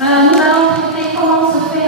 Nous allons traiter comment se fait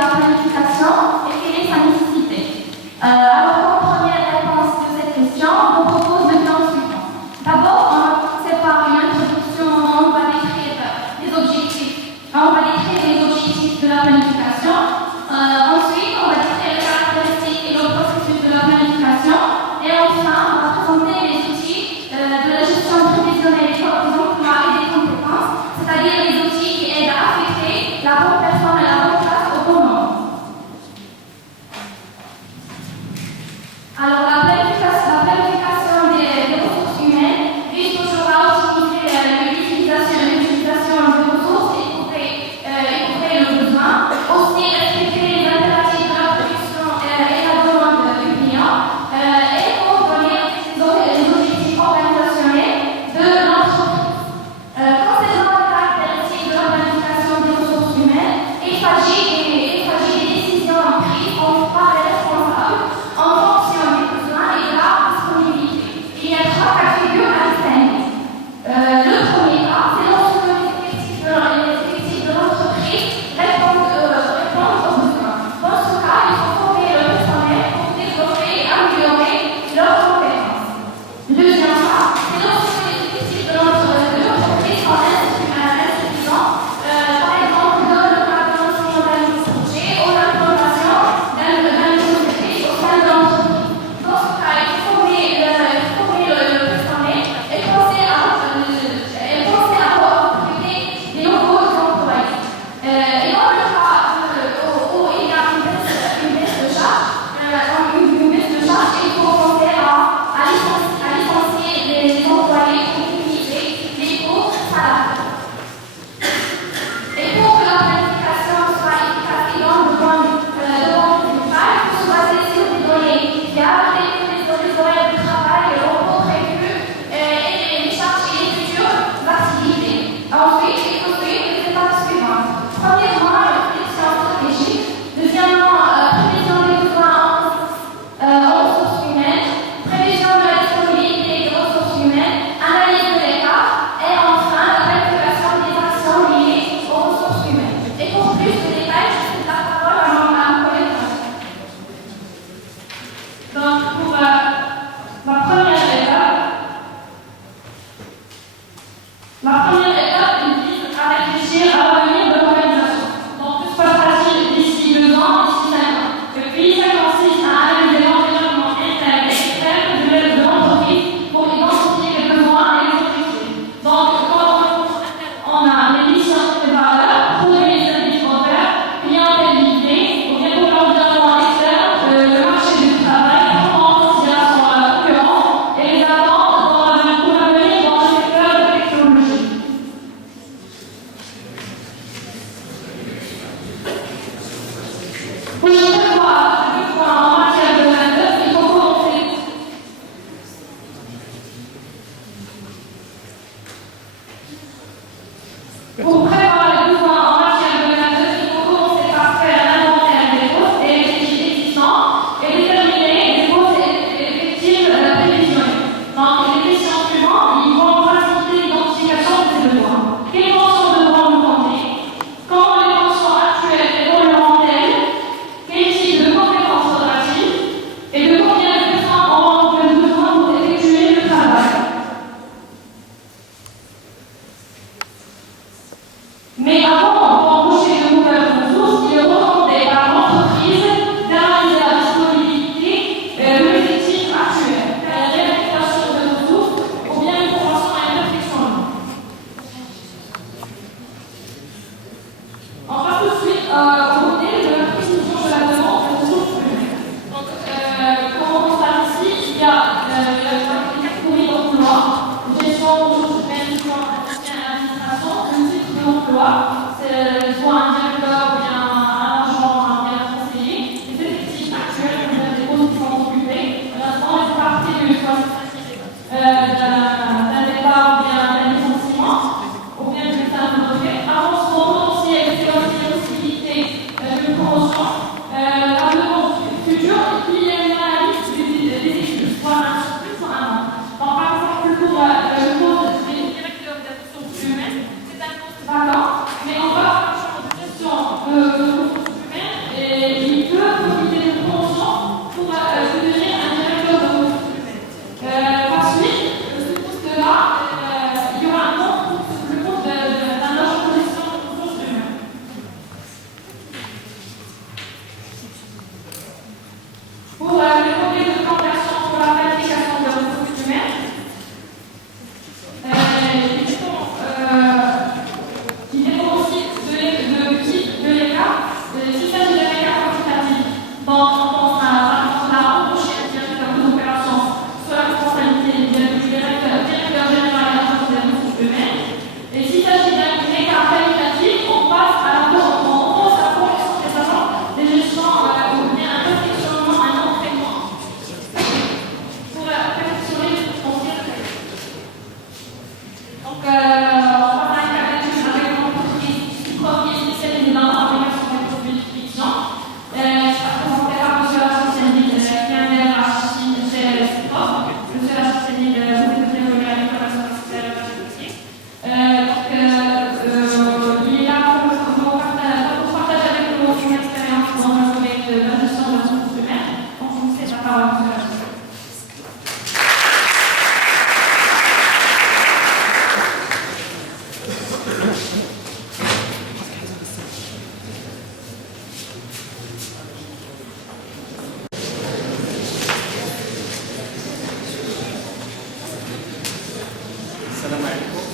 السلام عليكم.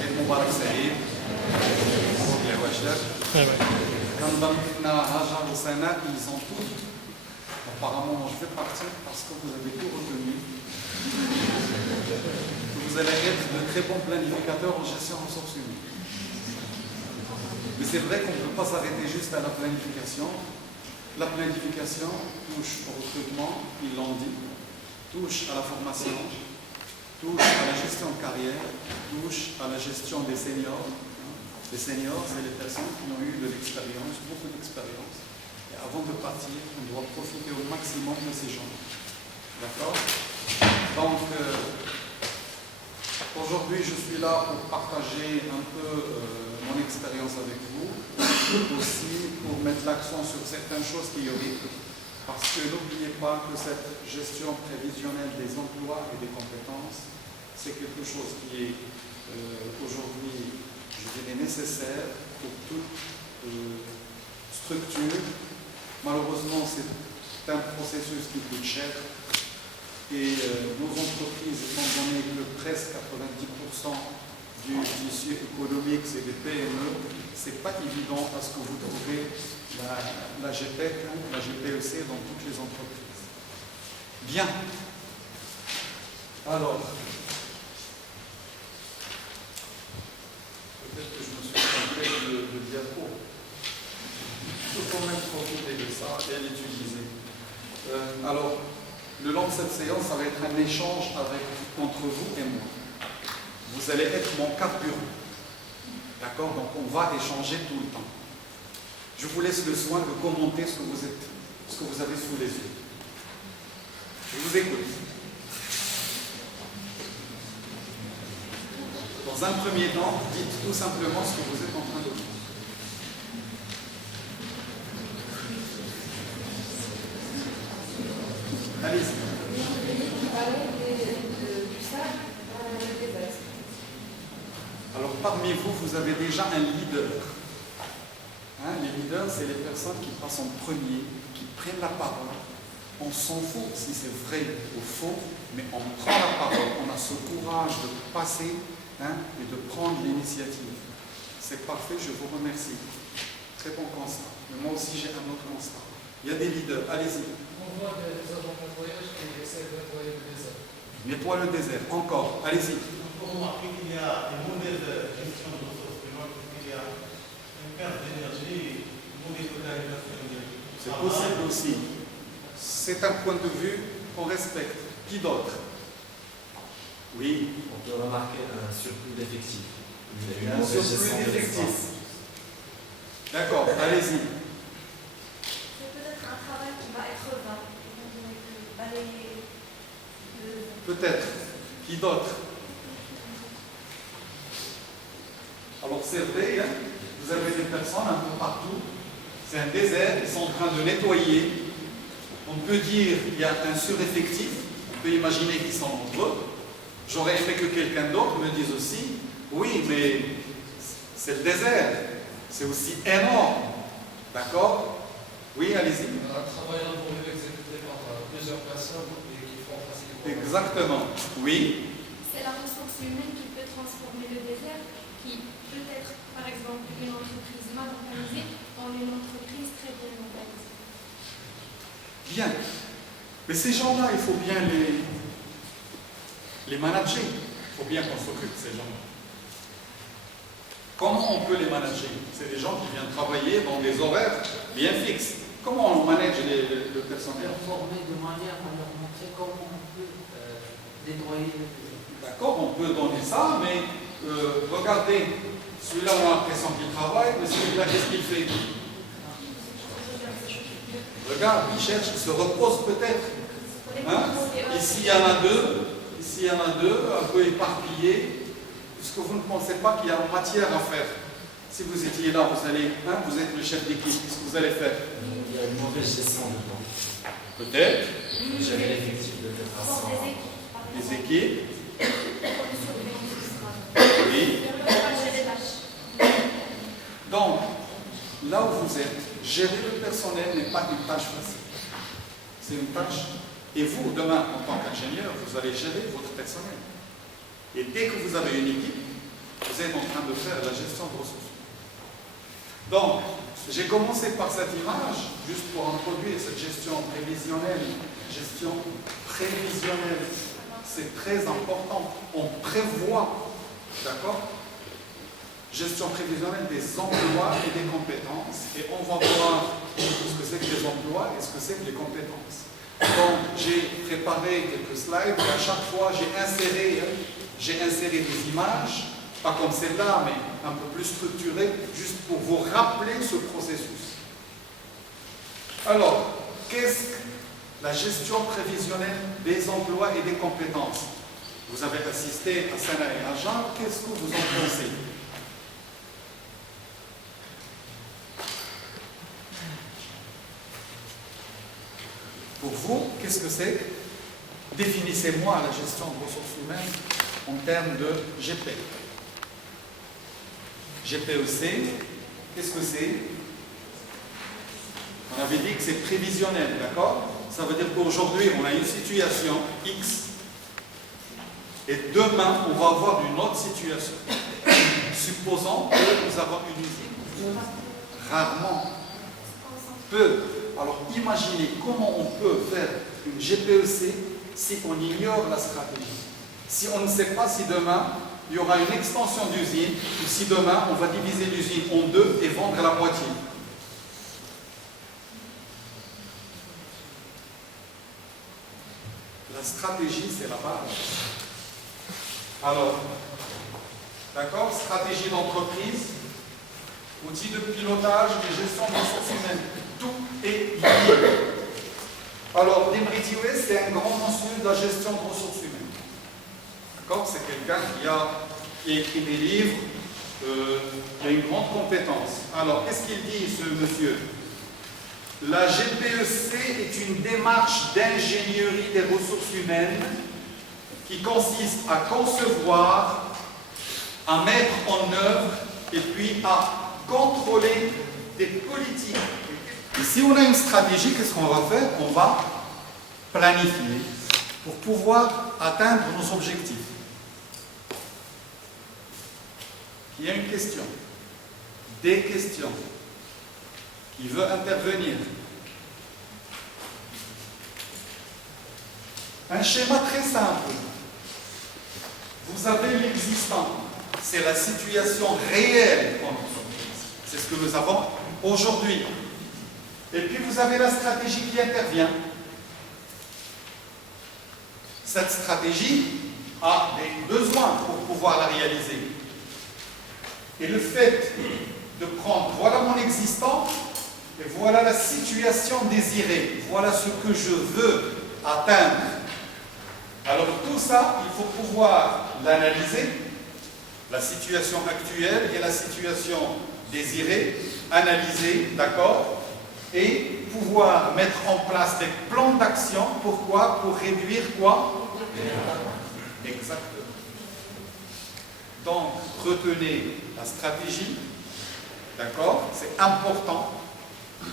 عيد مبارك سعيد. مبروك العواشر. كنظن ان هاجر وسناء ils ont tout. Apparemment, je vais partir parce que vous avez tout retenu. Vous allez être de très bons planificateurs en gestion de ressources humaines. Mais c'est vrai qu'on ne peut pas s'arrêter juste à la planification. La planification touche au recrutement, ils l'ont dit, touche à la formation, touche à la gestion de carrière, touche à la gestion des seniors. Les seniors, c'est les personnes qui ont eu de l'expérience, beaucoup d'expérience. Et avant de partir, on doit profiter au maximum de ces gens. D'accord? Donc, aujourd'hui, je suis là pour partager un peu mon expérience avec vous, aussi pour mettre l'accent sur certaines choses qui irritent. Parce que n'oubliez pas que cette gestion prévisionnelle des emplois et des compétences, c'est quelque chose qui est aujourd'hui, je dirais, nécessaire pour toute structure. Malheureusement, c'est un processus qui coûte cher. Et nos entreprises, étant donné que presque 90% du tissu économique, c'est des PME, c'est pas évident parce que vous trouvez la GPEC, la GPEC dans toutes les entreprises. Bien. Alors, peut-être que je me suis trompé de diapo. Il faut quand même profiter de ça et l'utiliser. Alors, le long de cette séance, ça va être un échange entre vous et moi. Vous allez être mon carburant. D'accord? Donc on va échanger tout le temps. Je vous laisse le soin de commenter ce que vous avez sous les yeux. Je vous écoute. Dans un premier temps, dites tout simplement ce que vous êtes en train de dire. Allez-y. Alors parmi vous, vous avez déjà un leader. Les leaders, c'est les personnes qui passent en premier, qui prennent la parole. On s'en fout si c'est vrai ou faux, mais on prend la parole. On a ce courage de passer et de prendre l'initiative. C'est parfait, je vous remercie. Très bon constat. Mais moi aussi, j'ai un autre constat. Il y a des leaders, allez-y. On voit des agents d'employage qui essaient de nettoyer le désert. Nettoie le désert, encore, allez-y. On peut remarquer qu'il y a une mauvaise gestion de ressources humaines, qu'il y a une perte d'énergie, une mauvaise organisation énergétique. C'est possible aussi. C'est un point de vue qu'on respecte. Qui d'autre? Oui. On peut remarquer un surplus d'effectifs. Il y a un surplus d'effectifs. D'accord, allez-y. C'est peut-être un travail qui va être vain. Peut-être. Qui d'autre? Alors c'est vrai, vous avez des personnes un peu partout. C'est un désert, ils sont en train de nettoyer. On peut dire qu'il y a un sureffectif. On peut imaginer qu'ils sont nombreux. J'aurais aimé que quelqu'un d'autre me dise aussi, oui, mais c'est le désert. C'est aussi énorme. D'accord? Oui, allez-y. Un travail laborieux exécuté par plusieurs personnes et qui font facilement. Exactement. Oui. C'est la ressource humaine qui peut transformer le désert, qui peut être, par exemple, une entreprise mal organisée en une entreprise très bien organisée. Bien. Mais ces gens-là, il faut bien les manager. Il faut bien qu'on s'occupe de ces gens-là. Comment on peut les manager? C'est des gens qui viennent travailler dans des horaires bien fixes. Comment on manage le personnel? Leur former de manière à leur montrer comment on peut nettoyer le désert. D'accord, on peut donner ça, mais regardez, celui-là, on a l'impression qu'il travaille, mais celui-là, qu'est-ce qu'il fait? Regarde, il cherche, il se repose peut-être. Ici, il y en a deux, un peu éparpillés, puisque vous ne pensez pas qu'il y a une matière à faire. Si vous étiez là, vous êtes le chef d'équipe, qu'est-ce que vous allez faire? Il y a une mauvaise gestion de temps. Peut-être. Gérer l'effectif de telle façon. Les équipes. Oui. Donc, là où vous êtes, gérer le personnel n'est pas une tâche facile. C'est une tâche. Et vous, demain, en tant qu'ingénieur, vous allez gérer votre personnel. Et dès que vous avez une équipe, vous êtes en train de faire la gestion de ressources. Donc, j'ai commencé par cette image, juste pour introduire cette gestion prévisionnelle. Gestion prévisionnelle, c'est très important. On prévoit, d'accord? Gestion prévisionnelle des emplois et des compétences. Et on va voir ce que c'est que les emplois et ce que c'est que les compétences. Donc, j'ai préparé quelques slides et à chaque fois, j'ai inséré des images, pas comme celle-là, mais un peu plus structurées, juste pour vous rappeler ce processus. Alors, qu'est-ce que la gestion prévisionnelle des emplois et des compétences? Vous avez assisté à Sana et à Jean, qu'est-ce que vous en pensez? Pour vous, qu'est-ce que c'est? Définissez-moi la gestion de ressources humaines en termes de GP. GPEC, qu'est-ce que c'est? On avait dit que c'est prévisionnel, d'accord? Ça veut dire qu'aujourd'hui, on a une situation X et demain, on va avoir une autre situation. Supposons que nous avons une usine. Rarement. Peu. Alors imaginez comment on peut faire une GPEC si on ignore la stratégie. Si on ne sait pas si demain il y aura une extension d'usine ou si demain on va diviser l'usine en deux et vendre la moitié. La stratégie, c'est la base. Alors, d'accord, stratégie d'entreprise, outils de pilotage et gestion des ressources humaines. Tout est lié. Alors, Dimitri Weiss, c'est un grand monsieur de la gestion de ressources humaines. D'accord? C'est quelqu'un qui a écrit des livres, qui a une grande compétence. Alors, qu'est-ce qu'il dit, ce monsieur? La GPEC est une démarche d'ingénierie des ressources humaines qui consiste à concevoir, à mettre en œuvre et puis à contrôler des politiques. Et si on a une stratégie, qu'est-ce qu'on va faire? On va planifier pour pouvoir atteindre nos objectifs. Il y a une question, des questions. Qui veut intervenir? Un schéma très simple. Vous avez l'existant. C'est la situation réelle en entreprise. C'est ce que nous avons aujourd'hui. Et puis vous avez la stratégie qui intervient. Cette stratégie a des besoins pour pouvoir la réaliser. Et le fait de prendre, voilà mon existant, et voilà la situation désirée, voilà ce que je veux atteindre. Alors tout ça, il faut pouvoir l'analyser, la situation actuelle et la situation désirée, analyser, d'accord, et pouvoir mettre en place des plans d'action. Pourquoi? Pour réduire quoi? Exactement. Donc, retenez la stratégie, d'accord, c'est important.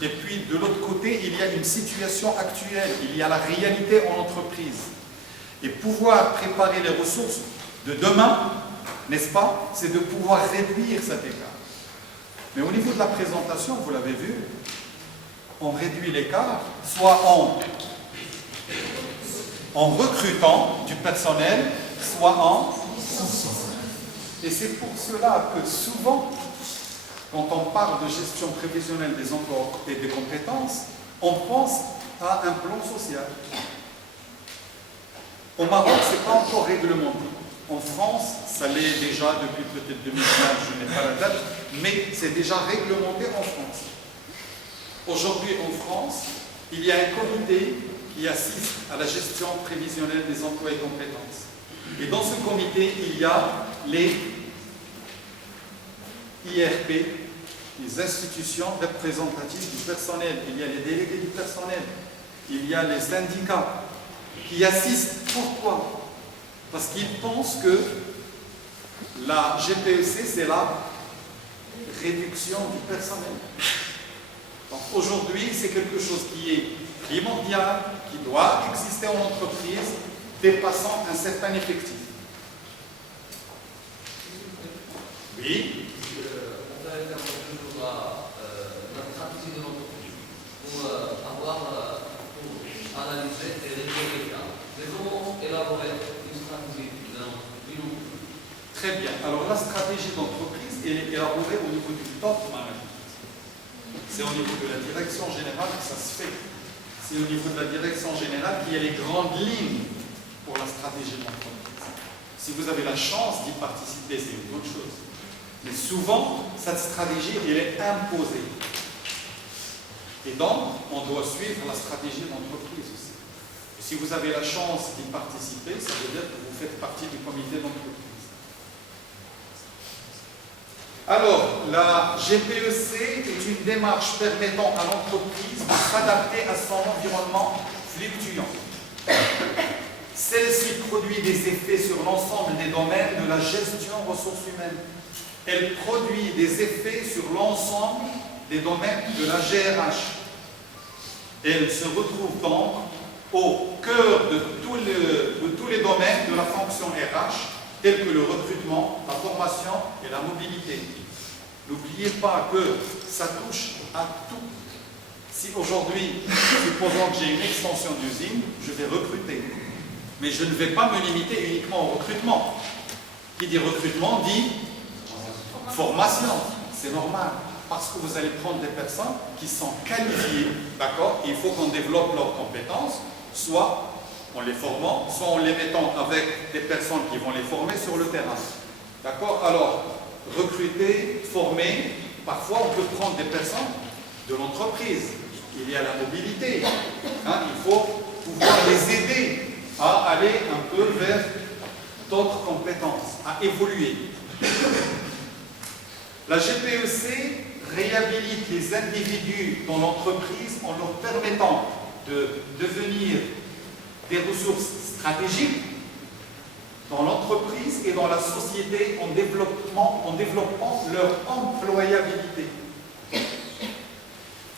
Et puis, de l'autre côté, il y a une situation actuelle, il y a la réalité en entreprise. Et pouvoir préparer les ressources de demain, n'est-ce pas, c'est de pouvoir réduire cet écart. Mais au niveau de la présentation, vous l'avez vu, on réduit l'écart, soit en recrutant du personnel, soit en... Et c'est pour cela que souvent, quand on parle de gestion prévisionnelle des emplois et des compétences, on pense à un plan social. Au Maroc, ce n'est pas encore réglementé. En France, ça l'est déjà depuis peut-être 2015, je n'ai pas la date, mais c'est déjà réglementé en France. Aujourd'hui, en France, il y a un comité qui assiste à la gestion prévisionnelle des emplois et compétences. Et dans ce comité, il y a les IRP, les institutions représentatives du personnel, il y a les délégués du personnel, il y a les syndicats qui assistent. Pourquoi? Parce qu'ils pensent que la GPEC, c'est la réduction du personnel. Donc aujourd'hui, c'est quelque chose qui est primordial, qui doit exister en entreprise, dépassant un certain effectif. Très bien. Alors la stratégie d'entreprise, elle est élaborée au niveau du top management. C'est au niveau de la direction générale que ça se fait. C'est au niveau de la direction générale qu'il y a les grandes lignes pour la stratégie de l'entreprise. Si vous avez la chance d'y participer, c'est une bonne chose. Mais souvent, cette stratégie, elle est imposée. Et donc, on doit suivre la stratégie d'entreprise aussi. Et si vous avez la chance d'y participer, ça veut dire que vous faites partie du comité d'entreprise. Alors, la GPEC est une démarche permettant à l'entreprise de s'adapter à son environnement fluctuant. Celle-ci produit des effets sur l'ensemble des domaines de la gestion ressources humaines. Elle produit des effets sur l'ensemble des domaines de la GRH. Elle se retrouve donc au cœur de tous les domaines de la fonction RH, tels que le recrutement, la formation et la mobilité. N'oubliez pas que ça touche à tout. Si aujourd'hui, supposons que j'ai une extension d'usine, je vais recruter. Mais je ne vais pas me limiter uniquement au recrutement. Qui dit recrutement dit formation. C'est normal. Parce que vous allez prendre des personnes qui sont qualifiées, d'accord? Il faut qu'on développe leurs compétences, soit en les formant, soit en les mettant avec des personnes qui vont les former sur le terrain. D'accord? Alors, recruter, former, parfois on peut prendre des personnes de l'entreprise. Il y a la mobilité. Il faut pouvoir les aider à aller un peu vers d'autres compétences, à évoluer. La GPEC réhabilite les individus dans l'entreprise en leur permettant de devenir des ressources stratégiques dans l'entreprise et dans la société en développant leur employabilité.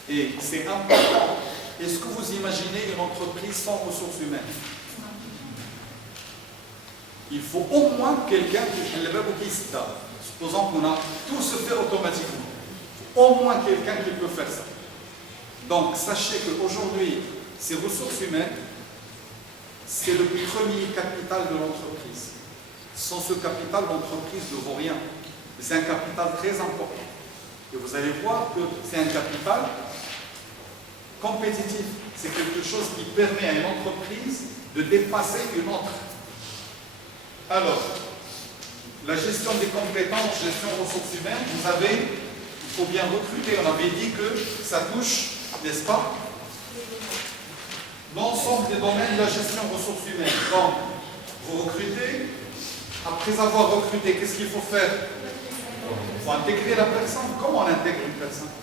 Et c'est important. Est-ce que vous imaginez une entreprise sans ressources humaines? Il faut au moins quelqu'un qui se tape. Supposons qu'on a tout se fait automatiquement. Au moins quelqu'un qui peut faire ça. Donc, sachez qu'aujourd'hui, ces ressources humaines, c'est le premier capital de l'entreprise. Sans ce capital, l'entreprise ne vaut rien. C'est un capital très important. Et vous allez voir que c'est un capital compétitif. C'est quelque chose qui permet à une entreprise de dépasser une autre. Alors, la gestion des compétences, gestion des ressources humaines, vous avez, il faut bien recruter. On avait dit que ça touche, n'est-ce pas, l'ensemble des domaines de la gestion des ressources humaines. Donc, vous recrutez. Après avoir recruté, qu'est-ce qu'il faut faire? Il faut intégrer la personne. Comment on intègre une personne?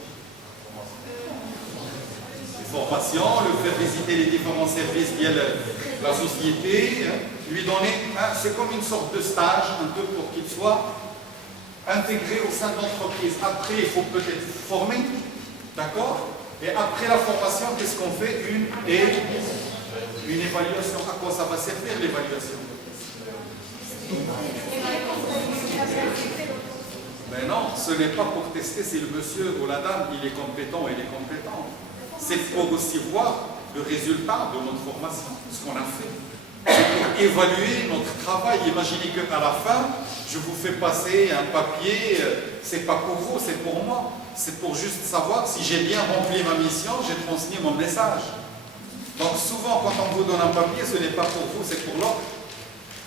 Les formations, le faire visiter les différents services liés à la société, lui donner, c'est comme une sorte de stage, un peu pour qu'il soit intégré au sein de l'entreprise. Après, il faut peut-être former, d'accord? Et après la formation, qu'est-ce qu'on fait? Une évaluation. À quoi ça va servir l'évaluation? Mais non, ce n'est pas pour tester si le monsieur ou la dame, il est compétent ou il est compétent. C'est pour aussi voir le résultat de notre formation, ce qu'on a fait. C'est pour évaluer notre travail. Imaginez qu'à la fin, je vous fais passer un papier, c'est pas pour vous, c'est pour moi. C'est pour juste savoir si j'ai bien rempli ma mission, j'ai transmis mon message. Donc souvent, quand on vous donne un papier, ce n'est pas pour vous, c'est pour l'autre.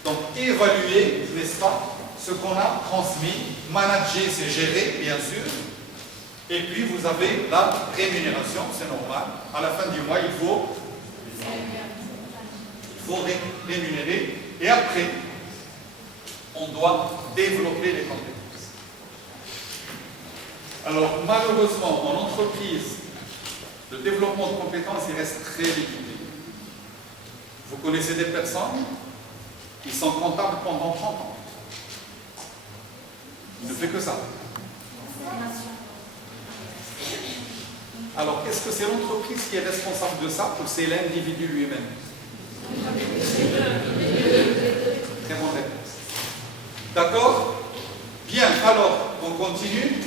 Donc évaluer, n'est-ce pas, ce qu'on a transmis, manager, c'est gérer, bien sûr. Et puis vous avez la rémunération, c'est normal. À la fin du mois, il faut rémunérer. Et après, on doit développer les compétences. Alors malheureusement, en entreprise, le développement de compétences, il reste très limité. Vous connaissez des personnes qui sont comptables pendant 30 ans. Il ne fait que ça. Alors, est-ce que c'est l'entreprise qui est responsable de ça ou c'est l'individu lui-même? Très bonne réponse. D'accord? Bien, alors, on continue.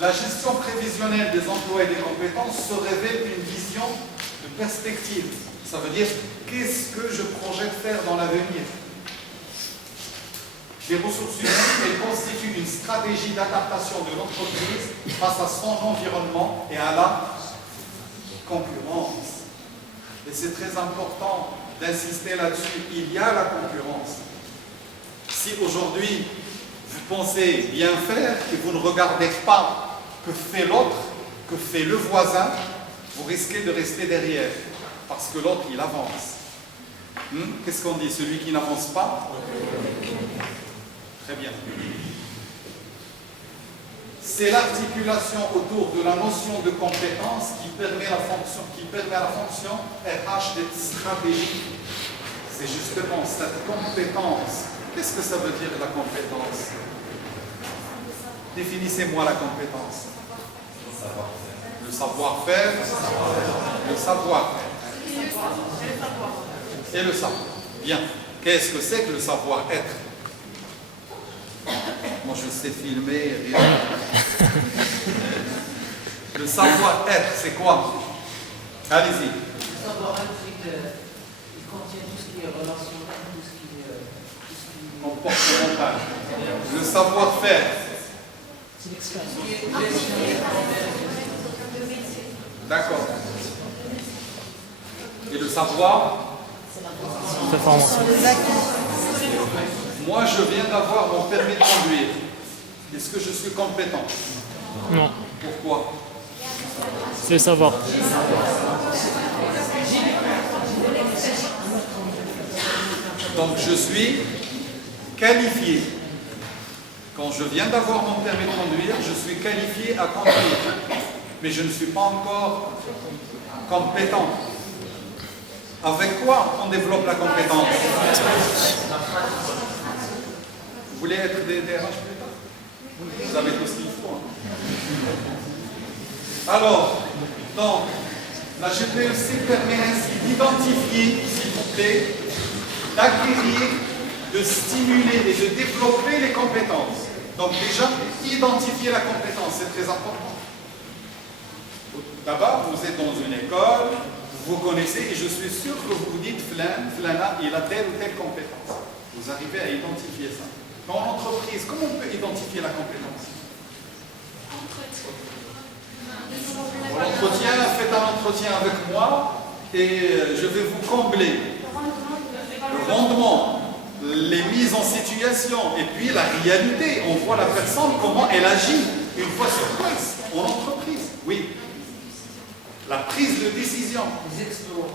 La gestion prévisionnelle des emplois et des compétences se révèle une vision de perspective. Ça veut dire, qu'est-ce que je projette faire dans l'avenir? Les ressources humaines, elles constituent une stratégie d'adaptation de l'entreprise face à son environnement et à la concurrence. Et c'est très important d'insister là-dessus. Il y a la concurrence. Si aujourd'hui, vous pensez bien faire et vous ne regardez pas que fait l'autre, que fait le voisin, vous risquez de rester derrière. Parce que l'autre, il avance. Qu'est-ce qu'on dit? Celui qui n'avance pas? Très bien. C'est l'articulation autour de la notion de compétence qui permet à la fonction RH d'être stratégique. C'est justement cette compétence. Qu'est-ce que ça veut dire la compétence? Définissez-moi la compétence. Le savoir-faire. Le savoir-faire. Et le savoir. Bien. Qu'est-ce que c'est que le savoir-être? Moi, je sais filmer, rien. Le savoir-être, c'est quoi? Allez-y. Le savoir-être, c'est qu'il contient tout ce qui est relationnel, tout ce qui est comportemental. Le savoir-faire. C'est l'expérience. D'accord. Et le savoir? Performance. Moi, je viens d'avoir mon permis de conduire. Est-ce que je suis compétent? Non, Pourquoi? c'est le savoir. Donc, je suis qualifié. Quand je viens d'avoir mon permis de conduire, je suis qualifié à conduire. Mais je ne suis pas encore compétent. Avec quoi on développe la compétence? Vous voulez être des DRH plus tard? Vous avez tout ce qu'il faut. Alors, donc, la GPEC permet ainsi d'identifier, s'il vous plaît, d'acquérir, de stimuler et de développer les compétences. Donc déjà, identifier la compétence, c'est très important. D'abord, vous êtes dans une école, vous connaissez, et je suis sûr que vous vous dites, Flana, il a telle ou telle compétence. Vous arrivez à identifier ça. Mais en entreprise, comment on peut identifier la compétence? L'entretien, faites un entretien avec moi, et je vais vous combler. Le rendement, les mises en situation, et puis la réalité. On voit la personne, comment elle agit une fois sur place, en entreprise. Oui. La prise de décision. Les exploits.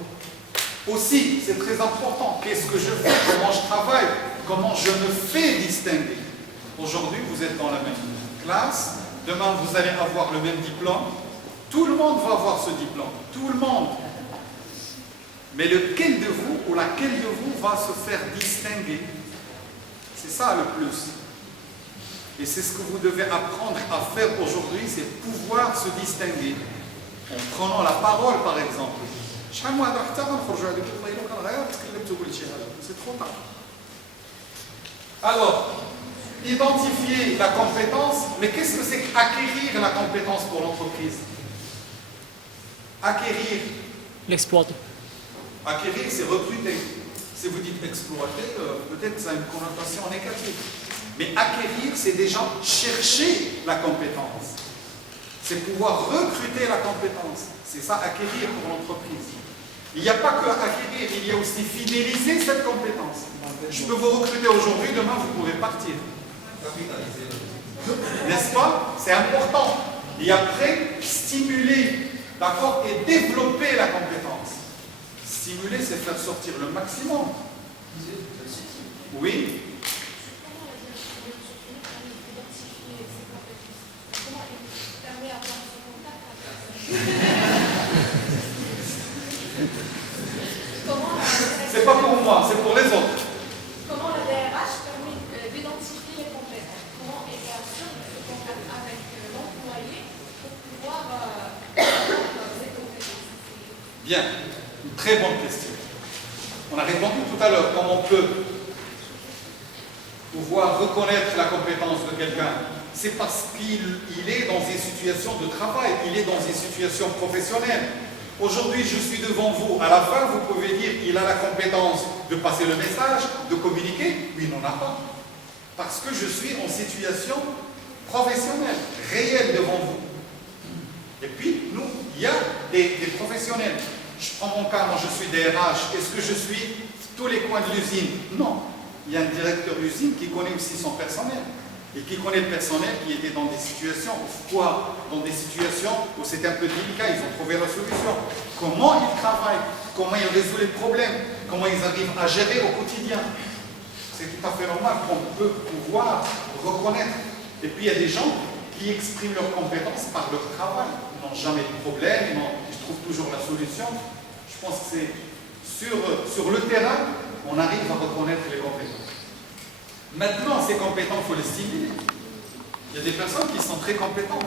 Aussi, c'est très important. Qu'est-ce que je fais? Comment je travaille? Comment je me fais distinguer? Aujourd'hui, vous êtes dans la même classe. Demain, vous allez avoir le même diplôme. Tout le monde va avoir ce diplôme. Tout le monde. Mais lequel de vous ou laquelle de vous va se faire distinguer? C'est ça le plus. Et c'est ce que vous devez apprendre à faire aujourd'hui, c'est pouvoir se distinguer. En prenant la parole, par exemple. C'est trop tard. Alors, identifier la compétence, mais qu'est-ce que c'est qu'acquérir la compétence pour l'entreprise? Acquérir. L'exploiter. Acquérir, c'est recruter. Si vous dites exploiter, peut-être ça a une connotation négative. Mais acquérir, c'est déjà chercher la compétence. C'est pouvoir recruter la compétence. C'est ça, acquérir pour l'entreprise. Il n'y a pas que acquérir, il y a aussi fidéliser cette compétence. Je peux vous recruter aujourd'hui, demain vous pouvez partir. N'est-ce pas? C'est important. Et après, stimuler, d'accord, et développer la compétence. Stimuler, c'est faire sortir le maximum. Oui. C'est pas pour moi, c'est pour les autres. Comment la DRH permet d'identifier les compétences? Comment elle est sûre de se contacter avec l'employé pour pouvoir avoir ces compétences? Bien, une très bonne question. On a répondu tout à l'heure comment on peut pouvoir reconnaître la compétence de quelqu'un. C'est parce qu'il est dans une situation de travail, il est dans une situation professionnelle. Aujourd'hui, je suis devant vous. À la fin, vous pouvez dire qu'il a la compétence de passer le message, de communiquer, mais il n'en a pas. Parce que je suis en situation professionnelle, réelle devant vous. Et puis, nous, il y a des professionnels. Je prends mon cas, moi je suis DRH. Est-ce que je suis tous les coins de l'usine? Non. Il y a un directeur d'usine qui connaît aussi son personnel. Et qui connaît le personnel qui était dans des situations, dans des situations où c'était un peu délicat, ils ont trouvé la solution. Comment ils travaillent, comment ils résolvent les problèmes, comment ils arrivent à gérer au quotidien. C'est tout à fait normal qu'on peut pouvoir reconnaître. Et puis il y a des gens qui expriment leurs compétences par leur travail. Ils n'ont jamais de problème, ils trouvent toujours la solution. Je pense que c'est sur le terrain, on arrive à reconnaître les compétences. Maintenant, ces compétences, il faut les stimuler. Il y a des personnes qui sont très compétentes.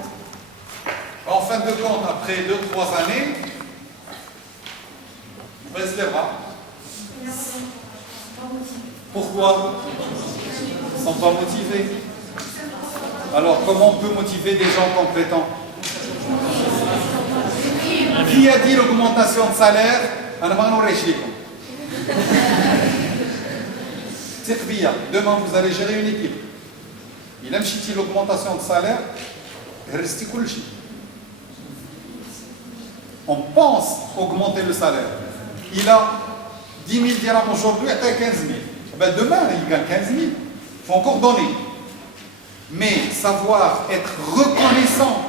En fin de compte, après 2-3 années, on baisse les bras. Pourquoi? Ils ne sont pas motivés. Alors, comment on peut motiver des gens compétents? Qui a dit l'augmentation de salaire? Demain, vous allez gérer une équipe. Il a acheté l'augmentation de salaire, on pense augmenter le salaire. Il a 10 000 dirhams aujourd'hui, il a 15 000. Ben demain, il gagne 15 000. Il faut encore donner. Mais savoir être reconnaissant,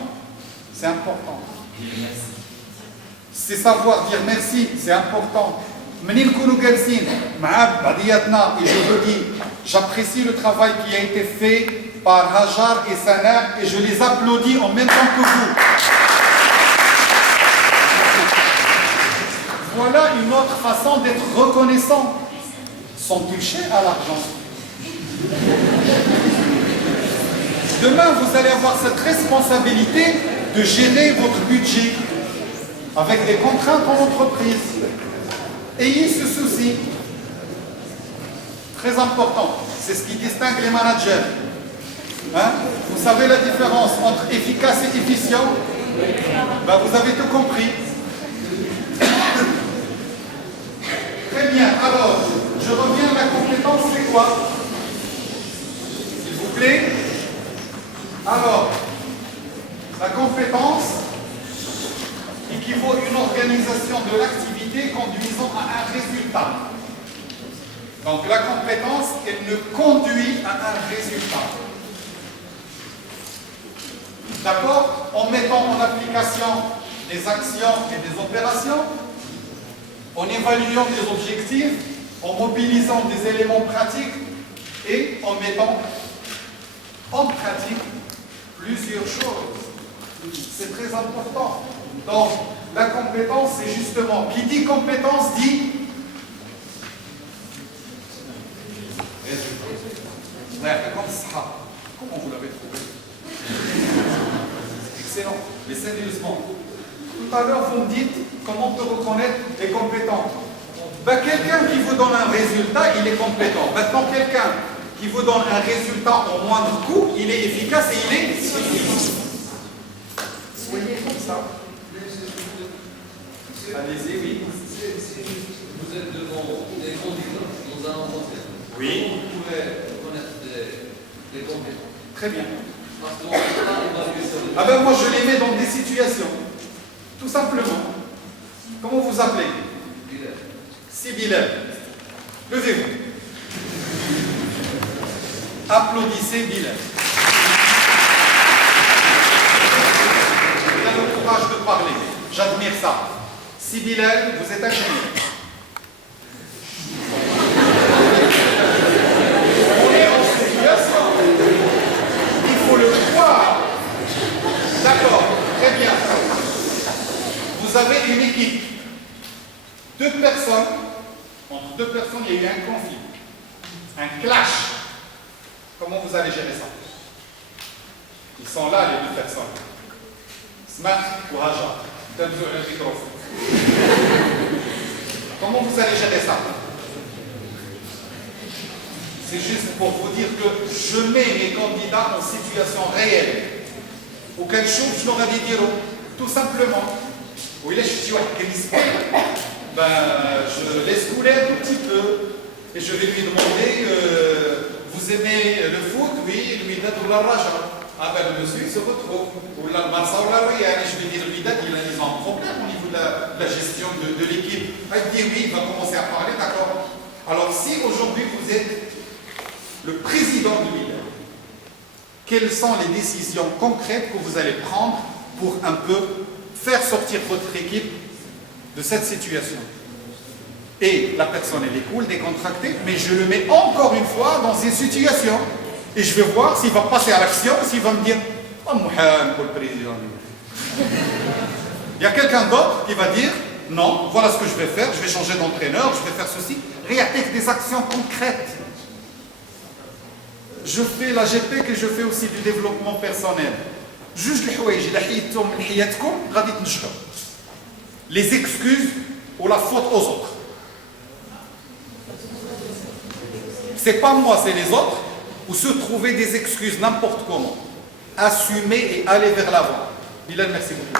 c'est important. C'est savoir dire merci, c'est important. Et je vous dis, j'apprécie le travail qui a été fait par Hajar et Sana et je les applaudis en même temps que vous. Voilà une autre façon d'être reconnaissant, sans toucher à l'argent. Demain, vous allez avoir cette responsabilité de gérer votre budget avec des contraintes en entreprise. Ayez ce souci. Très important. C'est ce qui distingue les managers. Hein? Vous savez la différence entre efficace et efficient? Ben, vous avez tout compris. Très bien. Alors, je reviens à la compétence, c'est quoi? S'il vous plaît. Alors, la compétence équivaut à une organisation de l'activité conduisant à un résultat. Donc la compétence, elle ne conduit à un résultat. D'accord? En mettant en application des actions et des opérations, en évaluant des objectifs, en mobilisant des éléments pratiques et en mettant en pratique plusieurs choses. C'est très important. Donc, la compétence, c'est justement, qui dit compétence dit résultat. Comment vous l'avez trouvé? Excellent, mais sérieusement. Tout à l'heure, vous me dites comment on peut reconnaître les compétents. Ben, quelqu'un qui vous donne un résultat, il est compétent. Maintenant, quelqu'un qui vous donne un résultat au moindre coût, il est efficace et il est efficace. Oui, comme ça. Allez-y, oui. Si vous êtes devant des candidats dans un entretien, oui. Vous pouvez reconnaître des compétences. Très bien. Parce qu'on ne peut pas évaluer ça. Ah ben moi je les mets dans des situations. Tout simplement. Comment vous appelez? Bilal. Levez-vous. Applaudissez Bilal. Il a le courage de parler. J'admire ça. Si Bilal, vous êtes ingénieur. On est en situation. Il faut le croire. D'accord, très bien. Vous avez une équipe. Deux personnes. Entre deux personnes, il y a eu un conflit. Un clash. Comment vous allez gérer ça? Ils sont là, les deux personnes. Smart ou Haja. Comment vous allez gérer ça? C'est juste pour vous dire que je mets mes candidats en situation réelle. Auquel chose je leur avais dit, tout simplement. Oui, là, je suis je laisse couler un tout petit peu et je vais lui demander vous aimez le foot? الوداد ولا الرجاء. Ah ben le monsieur il se retrouve. Ou la Barça ou la Real. Je vais dire le Wydad, ils ont un problème au niveau de la gestion de l'équipe. Il dit oui, il va commencer à parler, d'accord. Alors si aujourd'hui vous êtes le président du Wydad, quelles sont les décisions concrètes que vous allez prendre pour un peu faire sortir votre équipe de cette situation? Et la personne, elle est cool, décontractée, mais je le mets encore une fois dans une situation. Et je vais voir s'il va passer à l'action, s'il va me dire « Oh, Mohamed, pour le président. » Il y a quelqu'un d'autre qui va dire « Non, voilà ce que je vais faire, je vais changer d'entraîneur, je vais faire ceci. » Avec des actions concrètes. Je fais la GP que je fais aussi du développement personnel. Les excuses ou la faute aux autres. C'est pas moi, c'est les autres. Ou se trouver des excuses n'importe comment. Assumer et aller vers l'avant. Bilal, merci beaucoup.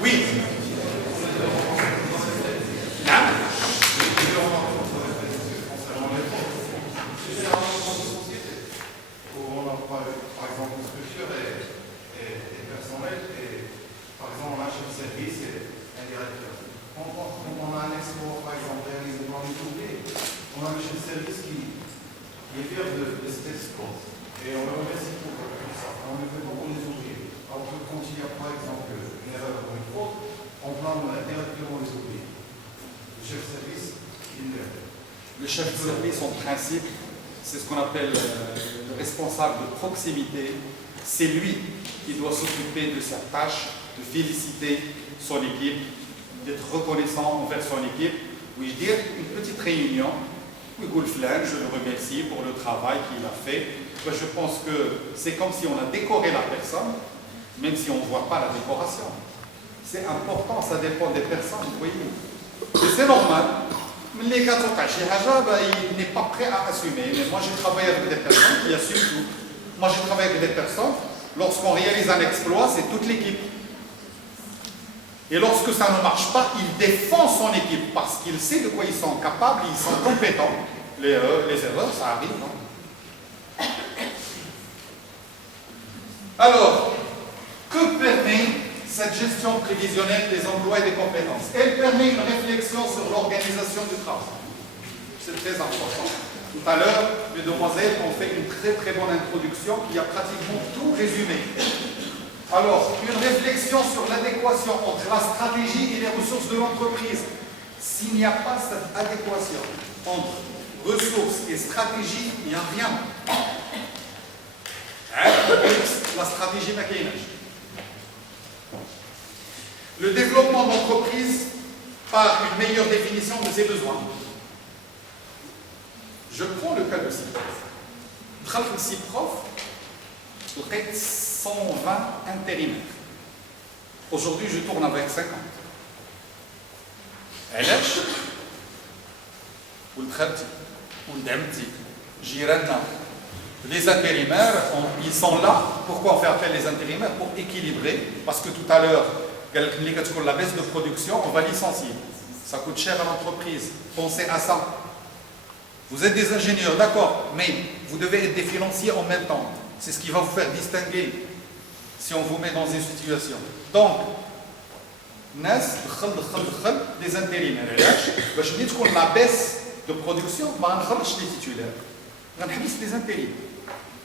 Oui. Par exemple, une structure est personnelle et par exemple on a un chef de service et un directeur. Quand on a un export, par exemple, réalisé dans les ouvriers, on a un chef de service qui est fier de cet export. Et on le remercie pour ça. On le fait pour les ouvriers. Alors que quand il y a par exemple une erreur ou une faute, on blâme directement les ouvriers. Le chef de service, il l'aide. Le chef de service, en principe, c'est ce qu'on appelle le responsable de proximité. C'est lui qui doit s'occuper de sa tâche, de féliciter son équipe, d'être reconnaissant envers son équipe. Oui, je dire une petite réunion. Oui, Goulflan, je le remercie pour le travail qu'il a fait. Je pense que c'est comme si on a décoré la personne, même si on ne voit pas la décoration. C'est important, ça dépend des personnes, vous voyez. Et c'est normal. Mais les gars, il n'est pas prêt à assumer. Mais moi, j'ai travaillé avec des personnes qui assument tout. Moi, j'ai travaillé avec des personnes, lorsqu'on réalise un exploit, c'est toute l'équipe. Et lorsque ça ne marche pas, il défend son équipe parce qu'il sait de quoi ils sont capables, ils sont compétents. Les erreurs, ça arrive. Non? Alors, que permet cette gestion prévisionnelle des emplois et des compétences? Elle permet une réflexion sur l'organisation du travail. C'est très important. Tout à l'heure, les demoiselles ont fait une très très bonne introduction qui a pratiquement tout résumé. Alors, une réflexion sur l'adéquation entre la stratégie et les ressources de l'entreprise. S'il n'y a pas cette adéquation entre ressources et stratégie, il n'y a rien. La stratégie n'a qu'un âge. Le développement d'entreprise par une meilleure définition de ses besoins. Je prends le cas de Cyprof. Le Cyprof, 120 intérimaires. Aujourd'hui, je tourne avec 50. علاش والخالتي والدعمتي جيراننا. Les intérimaires, ils sont là. Pourquoi on fait appel les intérimaires? Pour équilibrer. Parce que tout à l'heure, la baisse de production, on va licencier. Ça coûte cher à l'entreprise. Pensez à ça. Vous êtes des ingénieurs, d'accord, mais vous devez être des financiers en même temps. C'est ce qui va vous faire distinguer si on vous met dans une situation. Donc, des intérimaires. La baisse de production, les titulaires. Les intérimaires.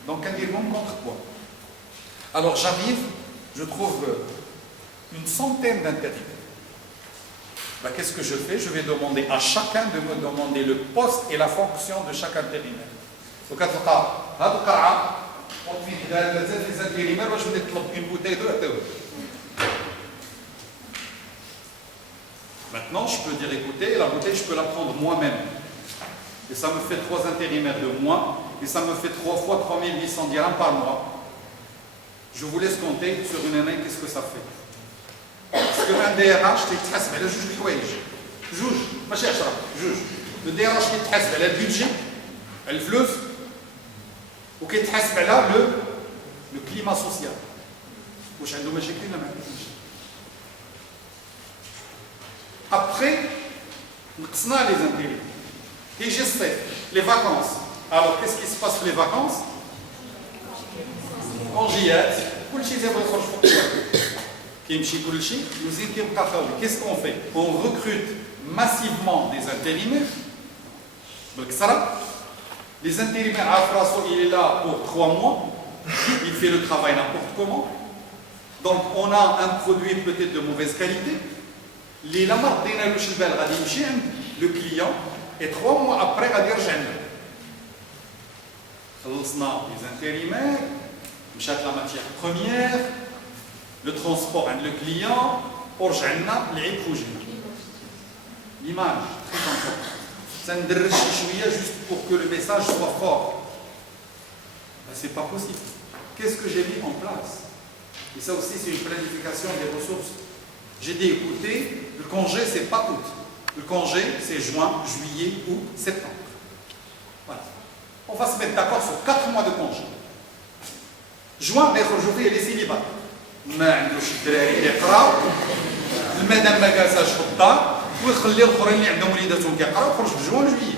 Donc, un élément contre quoi? Alors, j'arrive, je trouve une centaine d'intérimaires. Ben, qu'est-ce que je fais? Je vais demander à chacun de me demander le poste et la fonction de chaque intérimaire. Donc, les intérimaires, je vais une bouteille de la théorie. Maintenant, je peux dire, écoutez, la bouteille, je peux la prendre moi-même. Et ça me fait 3 intérimaires de mois, et ça me fait 3 fois 3800 dirhams par mois. Je vous laisse compter sur une année, qu'est-ce que ça fait. Parce qu'un DRH, tu as le juge de juge, ma chère juge. Le DRH qui a le budget, le fleuve, ou qui a le climat social. Après, نقصنا les intérimaires. يجي الصيف les vacances. Alors qu'est-ce qui se passe pour les vacances? كونجيات كلشي تيبغي يخرج فوق الواحد كيمشي كلشي وزيد كيبقى خاوي. Qu'est-ce qu'on fait? On recrute massivement des intérimaires بالكثرة. Les intérimaires عارف راسو il est là pour 3 mois, il fait le travail n'importe comment. Donc on a un produit peut-être de mauvaise qualité. اللي لا ما ردينالوش البال غادي يمشي عند لو كليون et 3 mois après غادي يرجع لنا. خلصنا les intérimaires, مشات la matière première, le transport عند le client, ورجع لنا العيب في وجهنا. L'image, très important. Ça ne dérange pas juste pour que le message soit fort. C'est pas possible. Qu'est-ce que j'ai mis en place? Et ça aussi, c'est une planification des ressources. J'ai dit, écoutez, le congé, c'est pas août. Le congé, c'est juin, juillet, août, septembre. Voilà. On va se mettre d'accord sur 4 mois de congé. Juin, les célibataires. ما عندوش الدراري اللي يقراو المدام ما جالساش في الدار ويخلي الاخرين اللي عندهم وليداتهم كيقراو يخرج في جوان جويي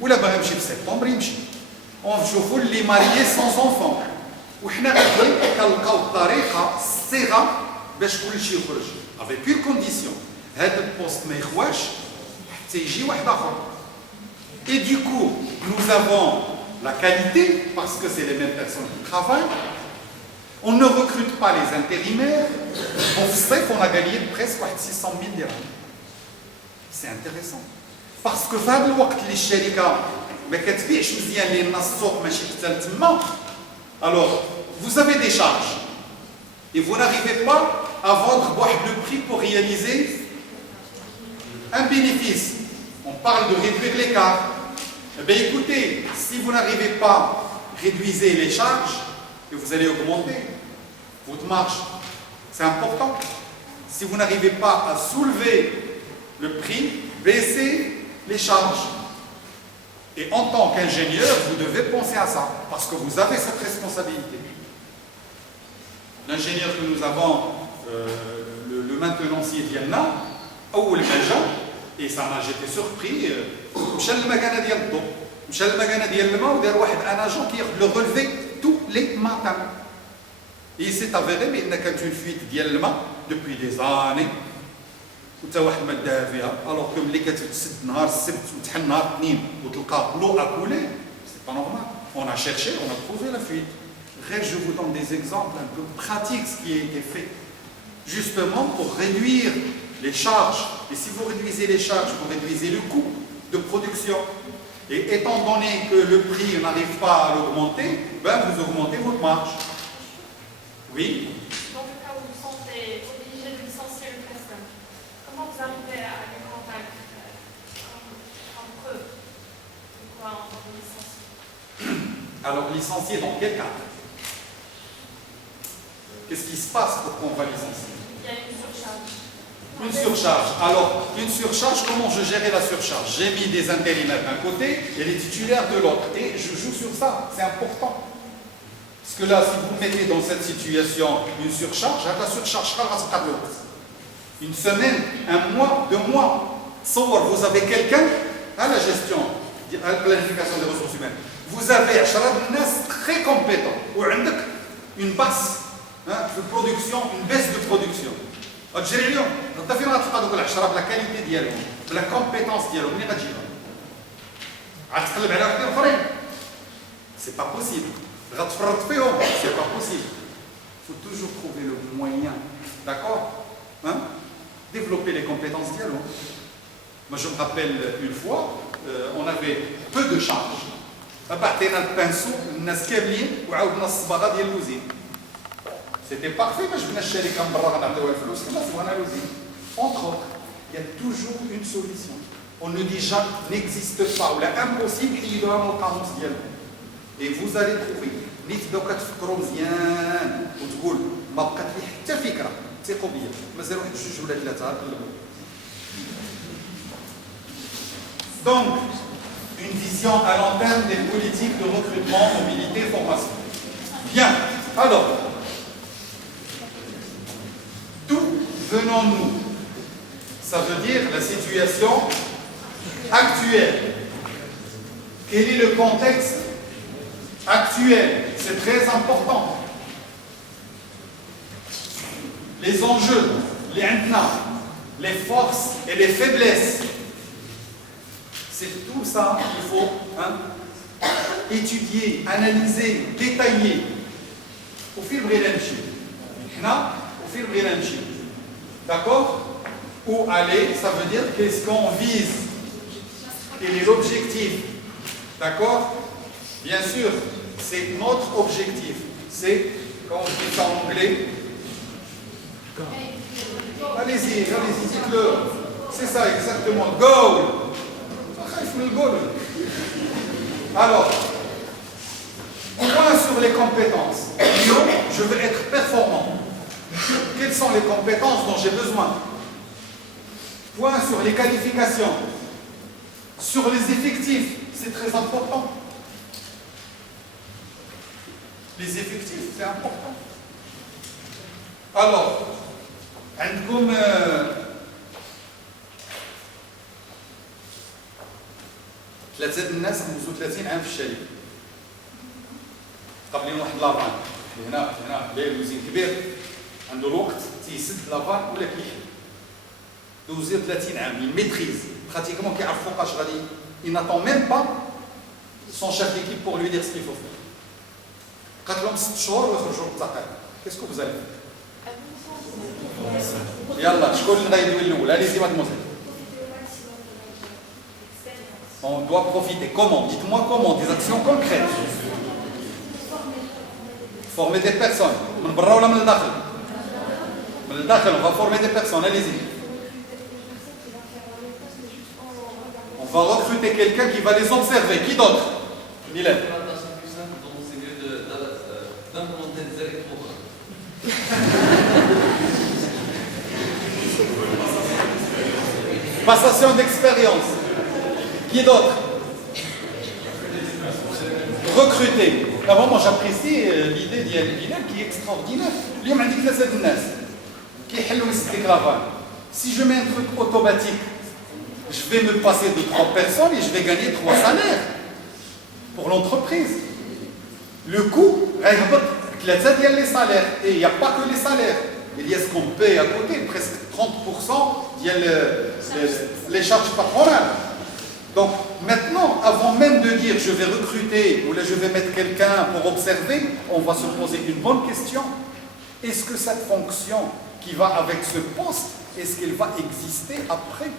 ولا باغي يمشي في سبتمبر يمشي. ونشوفوا اللي ماريي سون زونفون وحنا غاديين كنلقاو الطريقه الصيغه باش كلشي يخرج افيك une كونديسيون هذا البوست ما يخواش حتى يجي واحد اخر. Et du coup, nous avons la qualité parce que c'est les mêmes personnes qui travaillent. On ne recrute pas les intérimaires. On sait qu'on a gagné presque 600 000 dirhams. C'est intéressant. Parce que في هذا الوقت اللي الشركة ما كتبيعش مزيان لأن السوق ماشي حتى تما. Alors, vous avez des charges. Et vous n'arrivez pas à vendre le prix pour réaliser un bénéfice. On parle de réduire l'écart. Eh bien écoutez, si vous n'arrivez pas à réduire les charges, et vous allez augmenter votre marge. C'est important. Si vous n'arrivez pas à soulever le prix, baissez les charges. Et en tant qu'ingénieur, vous devez penser à ça, parce que vous avez cette responsabilité. L'ingénieur que nous avons, le maintenancier d'Yalna, ou le Belgian, et ça m'a, j'étais surpris, مشى للمكانه ديال الضوء مشى للمكانه ديال الماء ودار واحد ان اجون كياخذ لو رelevé tous les matins. Et il s'est avéré بان كانت une fuite ديال الماء depuis des années وتا واحد ما داها فيها الوغ كو ملي كتسد نهار السبت وتحل نهار الاثنين وتلقى لو اكولي سي با نورمال. On a cherché, on a trouvé la fuite. Je vous donne des exemples un peu pratiques ce qui a été fait justement pour réduire les charges. Et si vous réduisez les charges, vous réduisez le coût de production. Et étant donné que le prix n'arrive pas à l'augmenter, ben vous augmentez votre marge. Oui. Dans le cas où vous sentez obligé de licencier une personne, comment vous arrivez à les convaincre entre eux de quoi on va licencier? Alors licencier dans quel cadre? Qu'est-ce qui se passe pour qu'on va licencier? Il y a une surcharge. Une surcharge. Alors, une surcharge, comment je gérais la surcharge? J'ai mis des intérimaires d'un côté et les titulaires de l'autre. Et je joue sur ça, c'est important. Parce que là, si vous mettez dans cette situation une surcharge, la surcharge sera une semaine, un mois, 2 mois. Sans vous avez quelqu'un à la gestion, à la planification des ressources humaines. Vous avez 10 ناس très compétents. Ou une basse de production, une baisse de production. تجري اليوم انت فين غتلقى دوك ال10 بلا كاليتي ديالهم بلا كومبيتونس ديالهم منين غتجيبهم؟ غتقلب على واحدين اخرين سي با بوسيبل غتفرط فيهم سي با بوسيبل faut toujours trouver le moyen d'accord développer les compétences dialogue. Moi je me rappelle une fois on avait peu de charges بعطينا البانسو الناس كاملين وعاودنا الصباغه ديال الوزين. C'était parfait, mais je venais chez les camarades à Doualflous, c'est la logique. Entre autres, il y a toujours une solution. On ne dit jamais n'existe pas, ou l'impossible, il doit avoir le camus dialogue. Et vous allez trouver. نبداو كتفكروا مزيان وتقول ما بقات لي حتى فكره ثقوا بيا مازال واحد 2 ولا 3 قلبوا. Donc, une vision à long terme des politiques de recrutement, mobilité, formation. Bien, alors, d'où venons-nous? Ça veut dire la situation actuel. Quel est le contexte actuel? C'est très important. Les enjeux, les intna, les forces et les faiblesses. C'est tout ça qu'il faut étudier, analyser, détailler. Au fil d'accord? Où aller, ça veut dire qu'est-ce qu'on vise. Quel est l'objectif? D'accord? Bien sûr, c'est notre objectif. C'est, quand on dit ça en anglais, allez-y, dites-le. C'est ça exactement. Goal. Alors, point sur les compétences. Je veux être performant. Quelles sont les compétences dont j'ai besoin? Point sur les qualifications. Sur les effectifs, c'est très important. Les effectifs, c'est important. Alors, عندكم 3 الناس منذ 30 عام في الشركه. قابلين واحد لافان هنا باين وزين كبير عنده الوقت تيسد لافان ولا كيحل. دوزير 30 عام يميتريز براتيكمون كيعرف فوقاش غادي. Il n'attend même pas son chef d'équipe pour lui dire ce qu'il faut faire. قالت لهم 6 شهور ويخرجوا للتقاعد. Qu'est-ce que vous allez faire? يلا شكون اللي غيدوي الاول؟ allez-y mademoiselle. On doit profiter. Comment? Dites-moi comment. Des actions concrètes. Former des personnes. من برا ولا من الداخل؟ من الداخل. On va former des personnes. Allez-y. On va recruter quelqu'un qui va les observer. Qui d'autre? Mylène. d'implémenter des électrodes. Passation d'expérience. Qui d'autre? Recruter. D'abord, moi j'apprécie l'idée d'Yel qui est extraordinaire. اليوم عندي 3 الناس كيحلوا يسد لافان. Si je mets un truc automatique, je vais me passer de 3 personnes et je vais gagner 3 salaires pour l'entreprise. Le coût, les salaires. Et il n'y a pas que les salaires. Il y a ce qu'on paye à côté, presque 30%, il y a les charges patronales. Donc maintenant, avant même de dire je vais recruter ou là je vais mettre quelqu'un pour observer, on va se poser une bonne question. Est-ce que cette fonction qui va avec ce poste, est-ce qu'elle va exister après?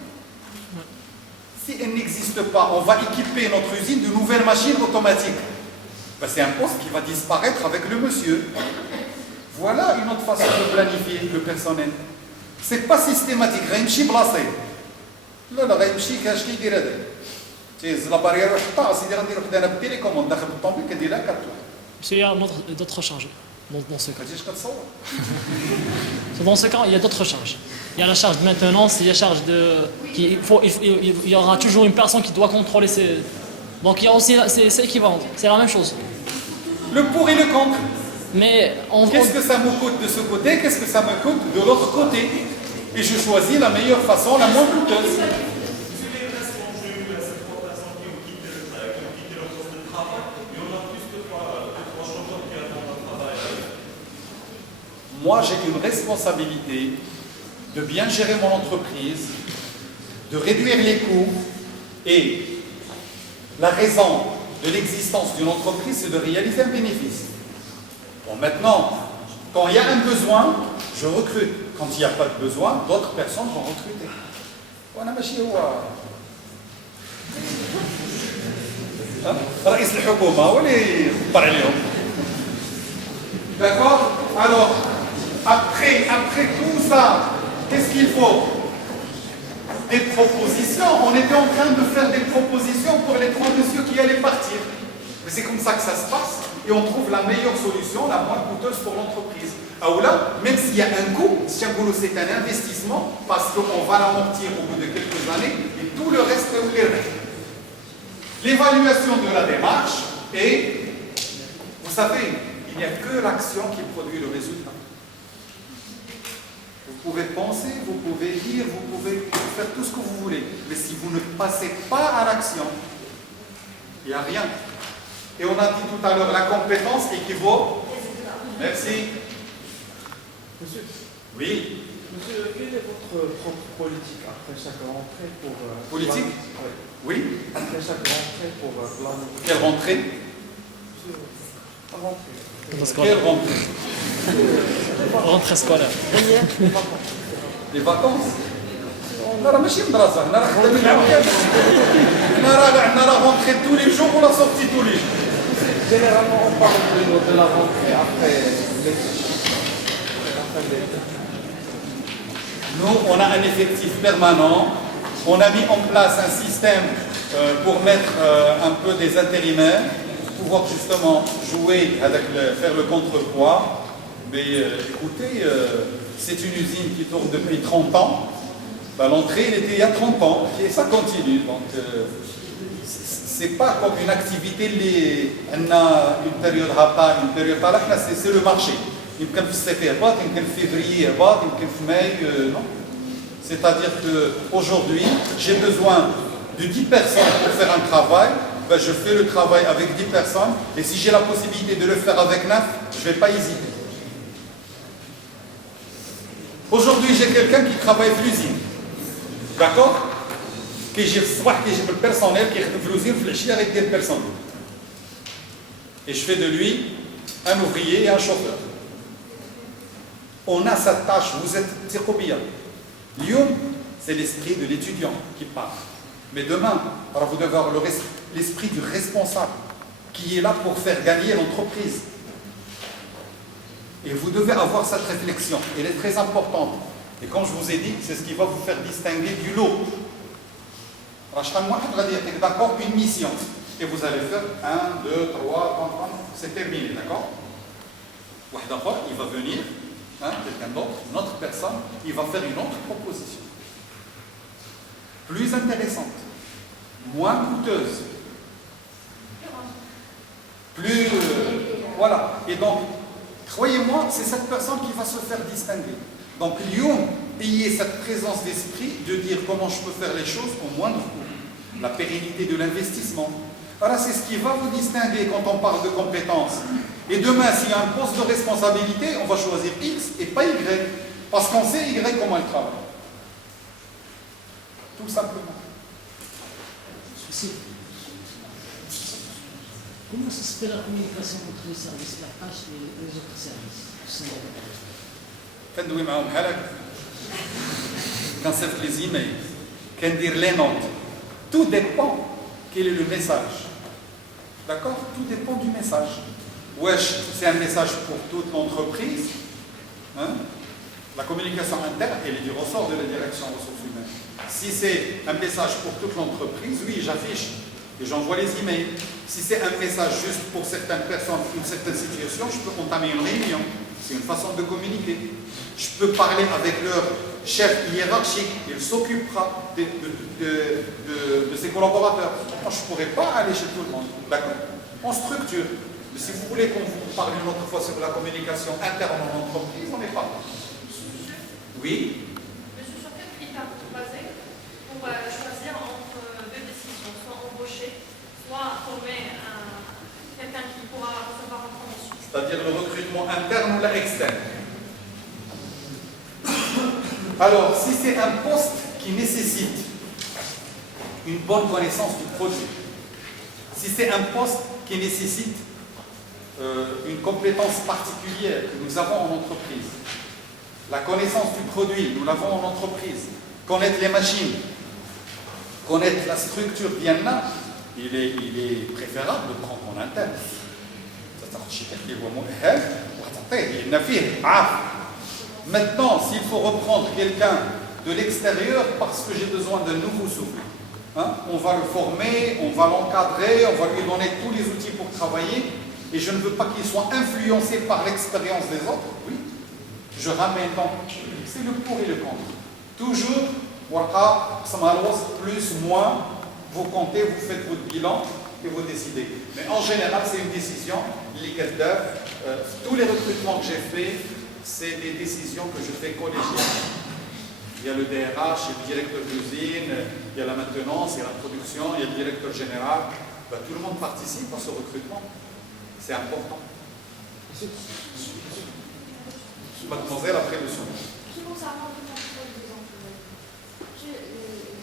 Si elle n'existe pas, on va équiper notre usine de nouvelles machines automatiques. Ben, c'est un poste qui va disparaître avec le monsieur. Voilà une autre façon de planifier le personnel. C'est pas systématique. غيمشي بلاصي. لا غيمشي كاش كيدير هذا. تيهز لا بارير ويحطها سيدي غندير وحده انا بالتيليكوموند داخل بالطوموبيل كدير لها كارتون. Parce qu'il y a d'autres charges dans ce cas. كتجيش كتصور. Dans ce cas, il y a d'autres charges. Il y a la charge de maintenance, il y a la charge de... Il y aura toujours une personne qui doit contrôler ces... Donc il y a aussi... C'est équivalent, c'est la même chose. Le pour et le contre. Mais on... Qu'est-ce que ça me coûte de ce côté? Qu'est-ce que ça me coûte de l'autre côté? Et je choisis la meilleure façon, la moins coûteuse. Moi, j'ai une responsabilité de bien gérer mon entreprise, de réduire les coûts, et la raison de l'existence d'une entreprise, c'est de réaliser un bénéfice. Bon, maintenant, quand il y a un besoin, je recrute. Quand il n'y a pas de besoin, d'autres personnes vont recruter. D'accord? Alors, après tout ça, qu'est-ce qu'il faut? Des propositions. On était en train de faire des propositions pour les 3 messieurs qui allaient partir. Mais c'est comme ça que ça se passe. Et on trouve la meilleure solution, la moins coûteuse pour l'entreprise. Ah là, même s'il y a un coût, c'est un investissement parce qu'on va l'amortir au bout de quelques années et tout le reste est ouvert. L'évaluation de la démarche et, vous savez, il n'y a que l'action qui produit le résultat. Vous pouvez penser, vous pouvez lire, vous pouvez faire tout ce que vous voulez. Mais si vous ne passez pas à l'action, il n'y a rien. Et on a dit tout à l'heure, la compétence équivaut. Merci. Monsieur, Oui. monsieur, quelle est votre propre politique après chaque rentrée pour... Politique? Oui. Après chaque rentrée pour l'année? Quelle rentrée? La rentrée. Quelle rentrée? Rentrée scolaire. Les vacances. لا راه ماشي مدرسة، هنا راه خدامين العام كامل. هنا راه rentrée tous les jours ou la sortie tous les jours. Généralement, on parle de la rentrée après l'été. Nous, on a un effectif permanent. On a mis en place un système pour mettre un peu des intérimaires, pour pouvoir justement jouer, avec faire le contrepoids. Mais écoutez, c'est une usine qui tourne depuis 30 ans. L'entrée, elle était il y a 30 ans, et ça continue. Donc, c'est pas comme une activité, on a une période rapa, une période pas là, c'est le marché. Il y a février, non. C'est-à-dire qu'aujourd'hui, j'ai besoin de 10 personnes pour faire un travail, ben je fais le travail avec 10 personnes, et si j'ai la possibilité de le faire avec 9, je ne vais pas hésiter. Aujourd'hui, j'ai quelqu'un qui travaille à l'usine. D'accord? Qui j'ai le personnel qui est l'usine, fléchir avec des personnes. Et je fais de lui un ouvrier et un chauffeur. On a sa tâche, vous êtes Tsekobia. Lyon, c'est l'esprit de l'étudiant qui parle. Mais demain, alors vous devez avoir l'esprit du responsable qui est là pour faire gagner l'entreprise. Et vous devez avoir cette réflexion. Elle est très importante. Et comme je vous ai dit, c'est ce qui va vous faire distinguer du lot. D'accord, une mission. Et vous allez faire 1, 2, 3, c'est terminé, d'accord? Il va venir, quelqu'un d'autre, une autre personne, il va faire une autre proposition. Plus intéressante, moins coûteuse. Plus... voilà. Et donc, croyez-moi, c'est cette personne qui va se faire distinguer. Donc, Lyon, ayez cette présence d'esprit de dire comment je peux faire les choses au moindre coût. La pérennité de l'investissement. Voilà, c'est ce qui va vous distinguer quand on parle de compétences. Et demain, s'il y a un poste de responsabilité, on va choisir X et pas Y. Parce qu'on sait Y comment elle travaille. Tout simplement. Comment ça se fait la communication entre les services, la page et les autres services? كندوي معاهم بحال هكا كنصيفط لي زيميل كندير لي نوت tout dépend quel est le message, d'accord, tout dépend du message. Wesh, c'est un message pour toute l'entreprise, la communication interne elle est du ressort de la direction ressources humaines. Si c'est un message pour toute l'entreprise, oui, j'affiche et j'envoie les emails. Si c'est un message juste pour certaines personnes, une certaine situation, je peux entamer une réunion. C'est une façon de communiquer. Je peux parler avec leur chef hiérarchique, il s'occupera de ses collaborateurs. Moi, je ne pourrais pas aller chez tout le monde. D'accord? On structure. Mais si vous voulez qu'on vous parle une autre fois sur la communication interne en entreprise, on n'est pas là. Oui? Monsieur, sur quel critère vous basez pour choisir entre deux décisions, soit embaucher, soit former quelqu'un qui pourra recevoir une promotion? C'est-à-dire le recrutement interne ou externe. Alors, si c'est un poste qui nécessite une bonne connaissance du produit, si c'est un poste qui nécessite une compétence particulière que nous avons en entreprise, la connaissance du produit, nous l'avons en entreprise, connaître les machines, connaître la structure bien là, il est préférable de prendre en interne. Maintenant, s'il faut reprendre quelqu'un de l'extérieur parce que j'ai besoin d'un nouveau souffle, on va le former, on va l'encadrer, on va lui donner tous les outils pour travailler, et je ne veux pas qu'il soit influencé par l'expérience des autres. Oui, je ramène donc, c'est le pour et le contre. Toujours, plus, moins, vous comptez, vous faites votre bilan et vous décidez. Mais en général, c'est une décision, tous les recrutements que j'ai faits, c'est des décisions que je fais collégialement. Il y a le DRH, il y a le directeur d'usine, il y a la maintenance, il y a la production, il y a le directeur général. Ben, tout le monde participe à ce recrutement. C'est important. Mademoiselle, après le son. Qui concernant le contrôle des employés,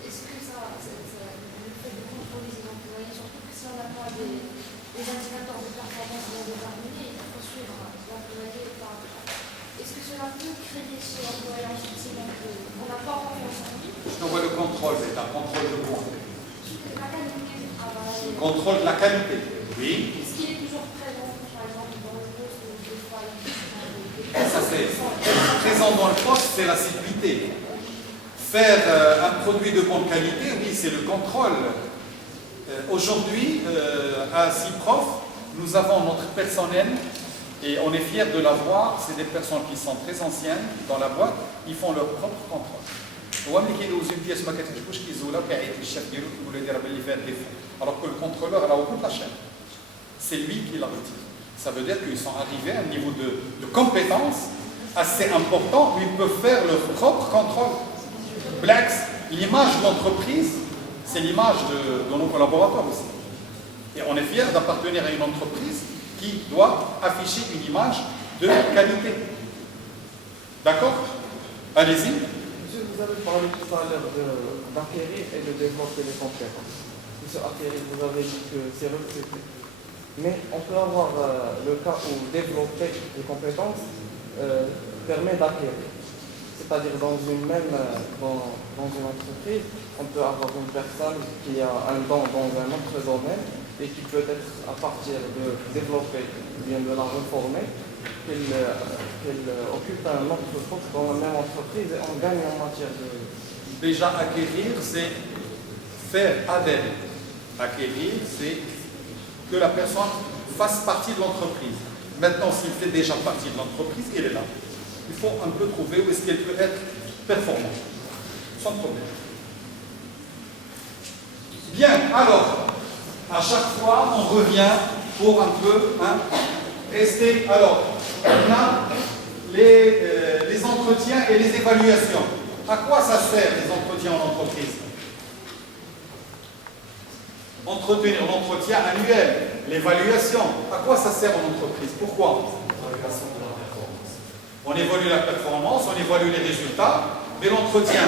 est-ce que le fait de contrôler les employés, surtout que si on n'a pas des indicateurs de performance bien déterminés, il faut suivre l'employé par. Est-ce que cela peut créer chez l'employé un sentiment qu'on n'a pas confiance en lui? Je t'envoie le contrôle, c'est un contrôle de quoi? La qualité du travail. Contrôle de la qualité, oui. Est-ce qu'il est toujours présent, par exemple, dans le poste ou des fois Ça, c'est présent dans le poste, c'est l'assiduité. Faire un produit de bonne qualité, oui, c'est le contrôle. Aujourd'hui, à CIPROF, nous avons notre personnel et on est fiers de l'avoir. C'est des personnes qui sont très anciennes dans la boîte, ils font leur propre contrôle. Alors que le contrôleur est là au bout de la chaîne. C'est lui qui la retire. Ça veut dire qu'ils sont arrivés à un niveau de compétence assez important où ils peuvent faire leur propre contrôle. Blacks, l'image de l'entreprise, c'est l'image de nos collaborateurs aussi. Et on est fiers d'appartenir à une entreprise qui doit afficher une image de qualité. D'accord? Allez-y. Monsieur, vous avez parlé tout à l'heure d'acquérir et de développer les compétences. Monsieur, acquérir, vous avez dit que c'est recruter. Mais on peut avoir le cas où développer les compétences permet d'acquérir. C'est-à-dire dans une entreprise, on peut avoir une personne qui a un don dans un autre domaine et qui peut être, à partir de développer, bien de la reformer, qu'elle occupe un autre poste dans la même entreprise et on gagne en matière de... Déjà, acquérir, c'est faire adhérer. Acquérir, c'est que la personne fasse partie de l'entreprise. Maintenant, s'il fait déjà partie de l'entreprise, il est là. Il faut un peu trouver où est-ce qu'elle peut être performante. Sans problème. Bien, alors, à chaque fois, on revient pour un peu rester. Alors, on a les entretiens et les évaluations. À quoi ça sert, les entretiens en entreprise? Entretenir l'entretien annuel, l'évaluation. À quoi ça sert en entreprise? Pourquoi? L'évaluation de la performance. On évalue la performance, on évalue les résultats, mais l'entretien,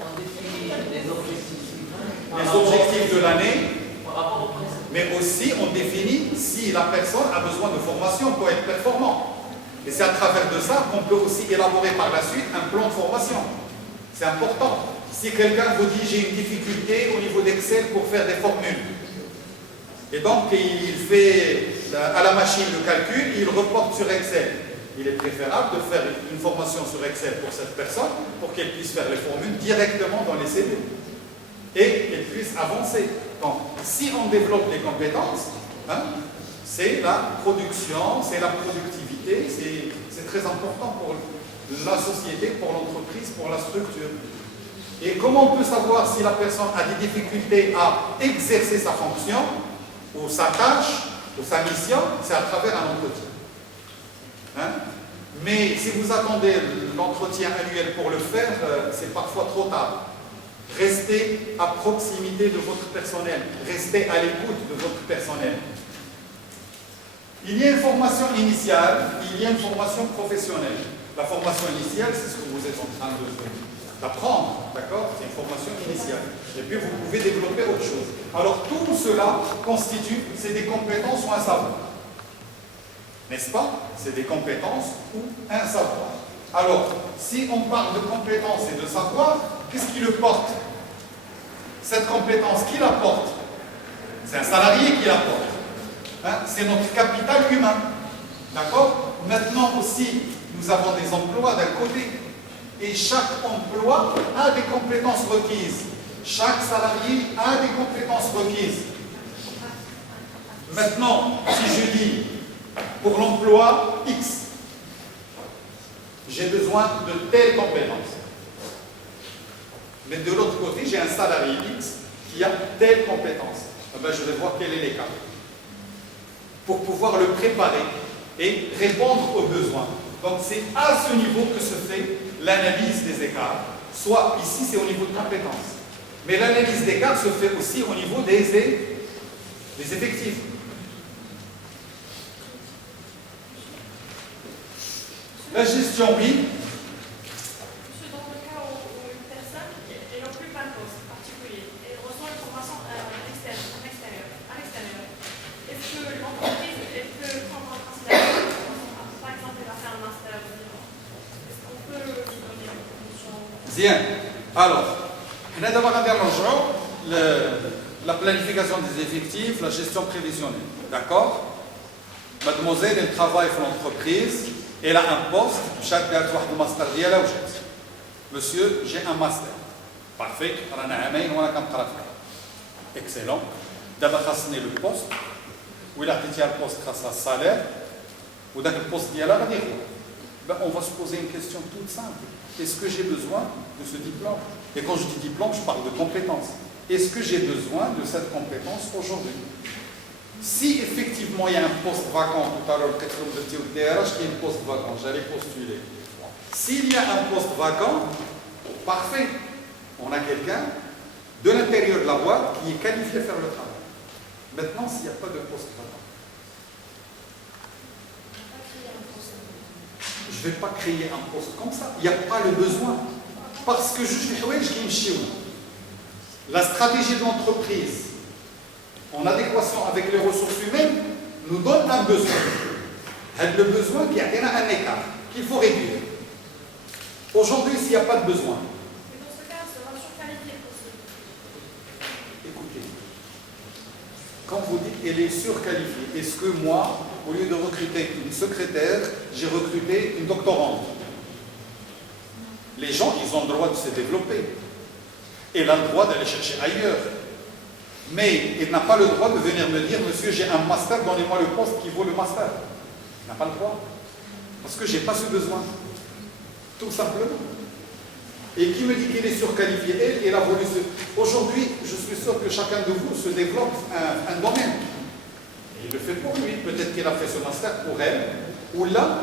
On définit les objectifs de l'année, par rapport au présent. mais aussi on définit si la personne a besoin de formation pour être performant. Et c'est à travers de ça qu'on peut aussi élaborer par la suite un plan de formation. C'est important. Si quelqu'un vous dit j'ai une difficulté au niveau d'Excel pour faire des formules, et donc il fait à la machine le calcul, il reporte sur Excel. Il est préférable de faire une formation sur Excel pour cette personne pour qu'elle puisse faire les formules directement dans les cellules et qu'elle puisse avancer. Donc, si on développe les compétences, c'est la production, c'est la productivité, c'est très important pour la société, pour l'entreprise, pour la structure. Et comment on peut savoir si la personne a des difficultés à exercer sa fonction ou sa tâche ou sa mission? C'est à travers un entretien. Mais si vous attendez l'entretien annuel pour le faire, c'est parfois trop tard. Restez à proximité de votre personnel. Restez à l'écoute de votre personnel. Il y a une formation initiale, il y a une formation professionnelle. La formation initiale, c'est ce que vous êtes en train d'apprendre, d'accord? C'est une formation initiale. Et puis vous pouvez développer autre chose. Alors tout cela constitue, c'est des compétences ou un savoir. N'est-ce pas? C'est des compétences ou un savoir. Alors, si on parle de compétences et de savoir, qu'est-ce qui le porte? Cette compétence, qui la porte? C'est un salarié qui la porte. C'est notre capital humain. D'accord? Maintenant aussi, nous avons des emplois d'un côté. Et chaque emploi a des compétences requises. Chaque salarié a des compétences requises. Maintenant, si je dis pour l'emploi X, j'ai besoin de telles compétences. Mais de l'autre côté, j'ai un salarié X qui a telle compétence. Je vais voir quel est l'écart pour pouvoir le préparer et répondre aux besoins. Donc c'est à ce niveau que se fait l'analyse des écarts. Soit ici c'est au niveau de compétences. Mais l'analyse d'écarts se fait aussi au niveau des effectifs. La gestion, oui. Monsieur, dans le cas où une personne n'occupe un poste particulier et reçoit une formation extérieure, est-ce que l'entreprise peut prendre en considération, par exemple, elle va faire un master, est-ce qu'on peut lui donner une promotion? Bien. Alors, on a d'abord la planification des effectifs, la gestion prévisionnelle. D'accord? Mademoiselle, elle travaille pour l'entreprise. Elle a un poste, monsieur, j'ai un master. Parfait, excellent. D'abord, le poste, où il a été le poste grâce à salaire, ou dans le poste d'Yala, on va se poser une question toute simple. Est-ce que j'ai besoin de ce diplôme? Et quand je dis diplôme, je parle de compétences. Est-ce que j'ai besoin de cette compétence aujourd'hui? Si effectivement il y a un poste vacant, tout à l'heure, le quatrième de DRH qui est un poste vacant, j'allais postuler. S'il y a un poste vacant, parfait. On a quelqu'un de l'intérieur de la boîte qui est qualifié à faire le travail. Maintenant, s'il n'y a pas de poste vacant, je ne vais pas créer un poste comme ça. Il n'y a pas le besoin. Parce que la stratégie de l'entreprise, en adéquation avec les ressources humaines, nous donne un besoin. Le besoin qui a un écart, qu'il faut réduire. Aujourd'hui, s'il n'y a pas de besoin. Mais dans ce cas, ça va surqualifier possible. Écoutez, quand vous dites qu'elle est surqualifiée, est-ce que moi, au lieu de recruter une secrétaire, j'ai recruté une doctorante? Les gens, ils ont le droit de se développer. Elle a le droit d'aller chercher ailleurs. Mais il n'a pas le droit de venir me dire, monsieur, j'ai un master, donnez-moi le poste qui vaut le master. Il n'a pas le droit. Parce que je n'ai pas ce besoin. Tout simplement. Et qui me dit qu'il est surqualifié? Elle a voulu se... Aujourd'hui, je suis sûr que chacun de vous se développe un domaine. Et il le fait pour lui. Peut-être qu'il a fait ce master pour elle. Ou là,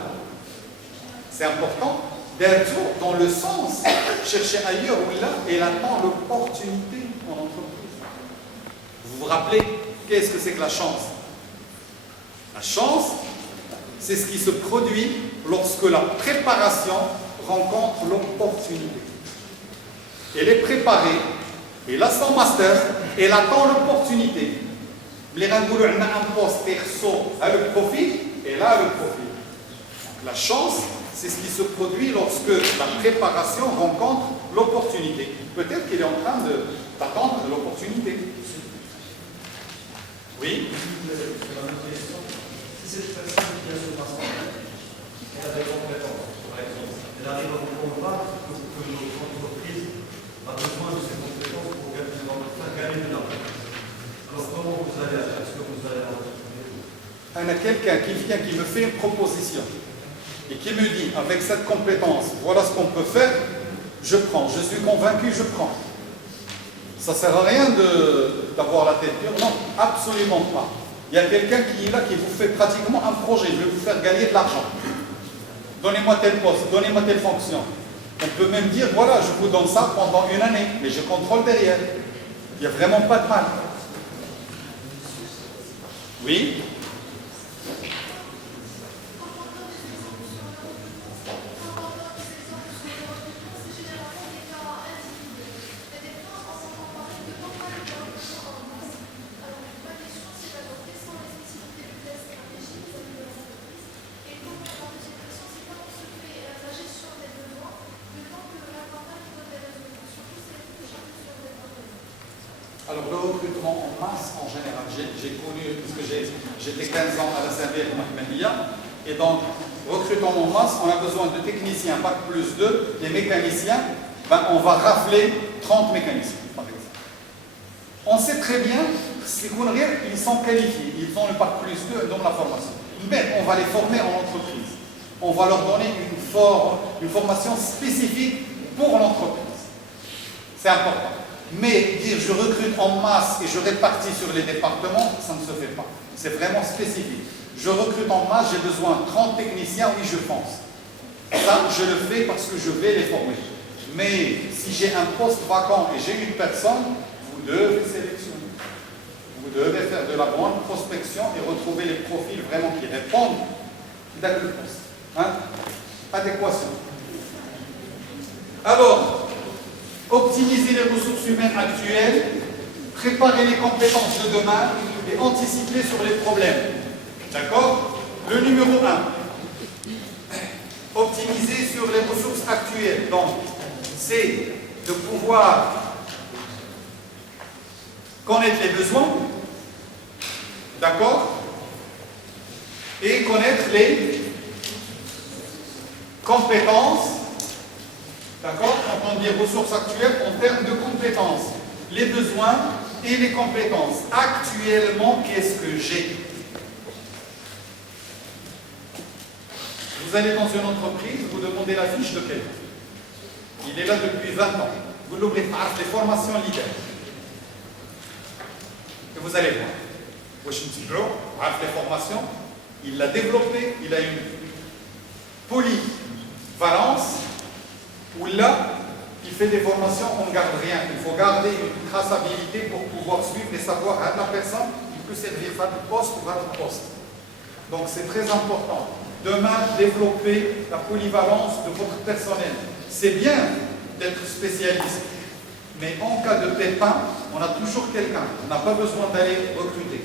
c'est important d'être dans le sens, chercher ailleurs ou là, et elle attend l'opportunité en entreprise. Vous vous rappelez, qu'est-ce que c'est que la chance? La chance, c'est ce qui se produit lorsque la préparation rencontre l'opportunité. Elle est préparée, elle a son master, elle attend l'opportunité. Les Rangoulou, on a un poste perso, a le profil, et là, le profil. La chance, c'est ce qui se produit lorsque la préparation rencontre l'opportunité. Peut-être qu'il est en train d'attendre l'opportunité. Oui. Si cette personne qui a ce master, elle a des compétences, par exemple, elle arrive à vous convaincre que notre entreprise a besoin de ces compétences pour faire gagner de l'argent. Alors comment vous allez agir? Est-ce que vous allez On a quelqu'un qui vient, qui me fait une proposition et qui me dit, avec cette compétence, voilà ce qu'on peut faire, je prends. Je suis convaincu, je prends. Ça ne sert à rien d'avoir la tête dure. Non, absolument pas. Il y a quelqu'un qui est là, qui vous fait pratiquement un projet. Je vais vous faire gagner de l'argent. Donnez-moi tel poste, donnez-moi telle fonction. On peut même dire, voilà, je vous donne ça pendant une année, mais je contrôle derrière. Il n'y a vraiment pas de mal. Oui? Alors le recrutement en masse en général, j'ai connu, parce que j'étais 15 ans à la Saint-Vert Mahmedia, et donc recrutement en masse, on a besoin de techniciens, Bac plus 2, des mécaniciens, ben, on va rafler 30 mécaniciens, par exemple. On sait très bien, ils sont qualifiés, ils ont le Bac plus 2 dans la formation. Mais on va les former en entreprise. On va leur donner une formation spécifique pour l'entreprise. C'est important. Mais dire je recrute en masse et je répartis sur les départements, ça ne se fait pas. C'est vraiment spécifique. Je recrute en masse, j'ai besoin de 30 techniciens, oui je pense. Ça, je le fais parce que je vais les former. Mais si j'ai un poste vacant et j'ai une personne, vous devez sélectionner. Vous devez faire de la bonne prospection et retrouver les profils vraiment qui répondent à le poste. Hein? Adéquation. Alors, optimiser les ressources humaines actuelles, préparer les compétences de demain et anticiper sur les problèmes. D'accord? Le numéro 1. Optimiser sur les ressources actuelles. Donc, c'est de pouvoir connaître les besoins, d'accord, et connaître les compétences, d'accord, quand on dit ressources actuelles en termes de compétences, les besoins et les compétences. Actuellement, qu'est-ce que j'ai? Vous allez dans une entreprise, vous demandez la fiche de quelqu'un. Il est là depuis 20 ans. Vous l'ouvrez par les formations leaders. Et vous allez voir. Les formations, il l'a développé, il a une polyvalence, où là, il fait des formations, on ne garde rien. Il faut garder une traçabilité pour pouvoir suivre et savoir à la personne qui peut servir à un poste ou à un poste. Donc c'est très important. Demain, développer la polyvalence de votre personnel. C'est bien d'être spécialiste, mais en cas de pépin, on a toujours quelqu'un. On n'a pas besoin d'aller recruter.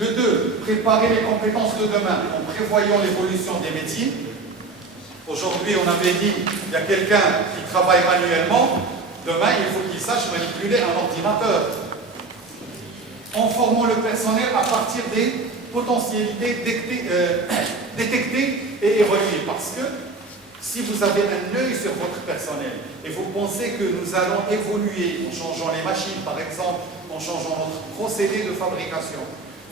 Le 2, préparer les compétences de demain en prévoyant l'évolution des métiers. Aujourd'hui, on avait dit, il y a quelqu'un qui travaille manuellement. Demain, il faut qu'il sache manipuler un ordinateur. En formant le personnel à partir des potentialités détectées et évaluées. Parce que si vous avez un œil sur votre personnel et vous pensez que nous allons évoluer en changeant les machines, par exemple, en changeant notre procédé de fabrication,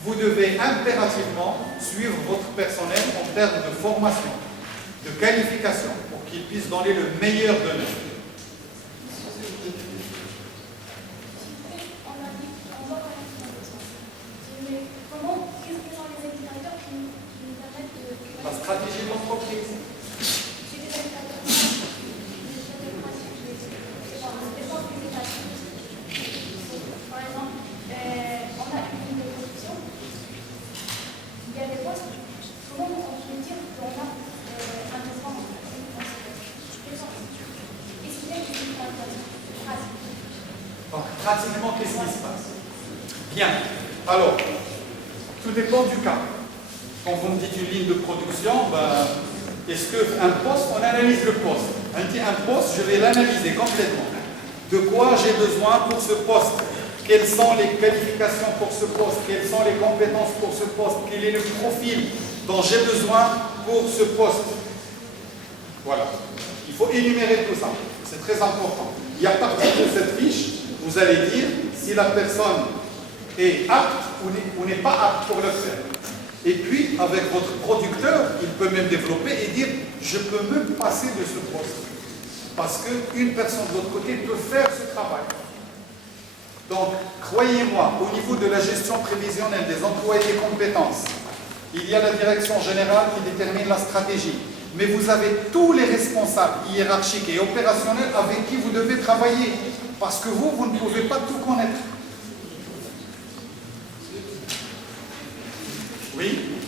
vous devez impérativement suivre votre personnel en termes de formation, de qualification, pour qu'il puisse donner le meilleur de nous. La stratégie de l'entreprise. Par exemple, on a une ligne de production, il y a des postes, comment on peut dire qu'on a un besoin de est-ce qu'il y a une pratique? Donc, pratiquement, qu'est-ce qui se passe? Bien. Alors, tout dépend du cas. Quand vous me dites une ligne de production, est-ce qu'un poste, on analyse le poste. Un poste, je vais l'analyser complètement. De quoi j'ai besoin pour ce poste? Quelles sont les qualifications pour ce poste? Quelles sont les compétences pour ce poste? Quel est le profil dont j'ai besoin pour ce poste? Voilà. Il faut énumérer tout ça. C'est très important. Et à partir de cette fiche, vous allez dire si la personne est apte ou n'est pas apte pour le faire. Et puis, avec votre producteur, il peut même développer et dire « je peux me passer de ce poste ». Parce qu'une personne de l'autre côté peut faire ce travail. Donc, croyez-moi, au niveau de la gestion prévisionnelle des employés et compétences, il y a la direction générale qui détermine la stratégie. Mais vous avez tous les responsables hiérarchiques et opérationnels avec qui vous devez travailler. Parce que vous ne pouvez pas tout connaître. Oui.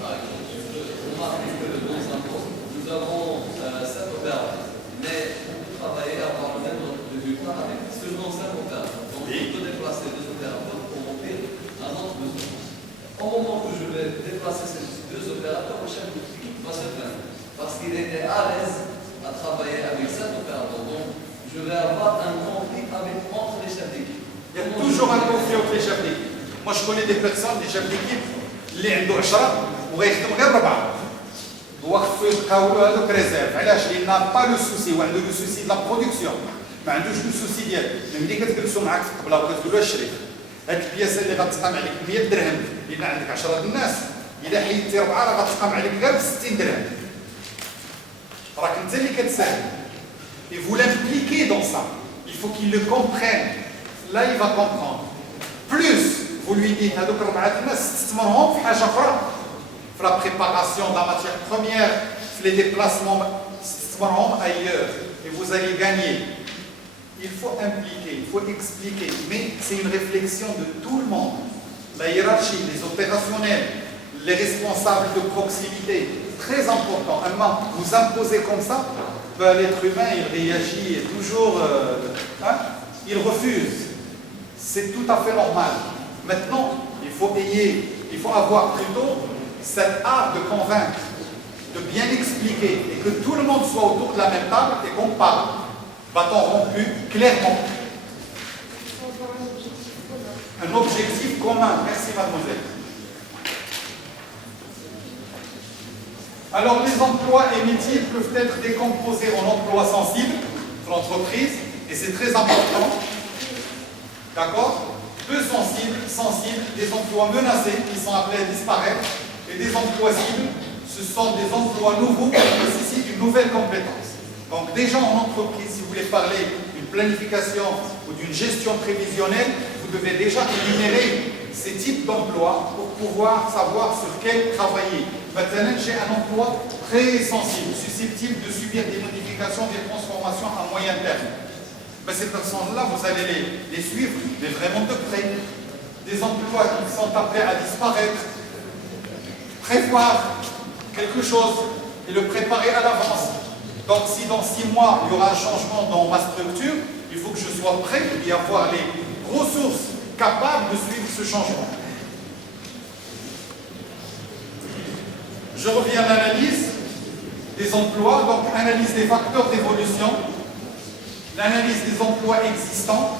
Par exemple, on remarque que dans un poste, nous avons 5 opérateurs, mais on peut travailler à avoir le même résultat avec seulement 5 opérateurs. Donc, on peut déplacer 2 opérateurs pour remplir un autre besoin. Au moment où je vais déplacer ces 2 opérateurs, le chef d'équipe va se plaindre parce qu'il était à l'aise à travailler avec 5 opérateurs. Donc, je vais avoir un conflit entre les chefs d'équipe. Il y a toujours un conflit entre les chefs d'équipe. Moi, je connais des personnes, des chefs d'équipe, اللي عنده 10 وغيخدم غير 4 وقفوا يلقاو له هذوك ريزيرف. علاش؟ لان با لو سوسي وعنده لو سوسي لا برودكسيون، ما عندوش لو سوسي ديال ملي كتجلسوا معاك في الطبله وكتقول له اشري هذيك البياسه اللي غتقام عليك 100 درهم لان عندك 10 الناس، الا حيدتي 4 راه غتقام عليك غير ب 60 درهم. راك انت اللي كتساهم. Et vous l'impliquez dans ça. Il faut qu'il le comprenne. Là, il va comprendre. Plus vous lui dites هذوك 4 الناس استثمرهم في حاجه اخرى، في la préparation de la matière première, les déplacements ailleurs, et vous allez gagner. Il faut impliquer, il faut expliquer, mais c'est une réflexion de tout le monde. La hiérarchie, les opérationnels, les responsables de proximité, très important. Vous imposez comme ça, l'être humain, il réagit toujours, il refuse. C'est tout à fait normal. Maintenant, il faut avoir plutôt cet art de convaincre, de bien expliquer, et que tout le monde soit autour de la même table et qu'on parle. Bâton rompu, clairement. Un objectif commun. Merci, mademoiselle. Alors, les emplois et métiers peuvent être décomposés en emplois sensibles de l'entreprise, et c'est très important. D'accord? Peu sensibles, des emplois menacés qui sont appelés à disparaître, et des emplois cibles, ce sont des emplois nouveaux qui nécessitent une nouvelle compétence. Donc déjà en entreprise, si vous voulez parler d'une planification ou d'une gestion prévisionnelle, vous devez déjà énumérer ces types d'emplois pour pouvoir savoir sur quel travailler. Maintenant, j'ai un emploi très sensible, susceptible de subir des modifications, des transformations à moyen terme. Ben, ces personnes-là, vous allez les suivre, mais vraiment de près. Des emplois qui sont appelés à disparaître, prévoir quelque chose et le préparer à l'avance. Donc si dans 6 mois, il y aura un changement dans ma structure, il faut que je sois prêt et avoir les ressources capables de suivre ce changement. Je reviens à l'analyse des emplois, donc analyse des facteurs d'évolution, l'analyse des emplois existants,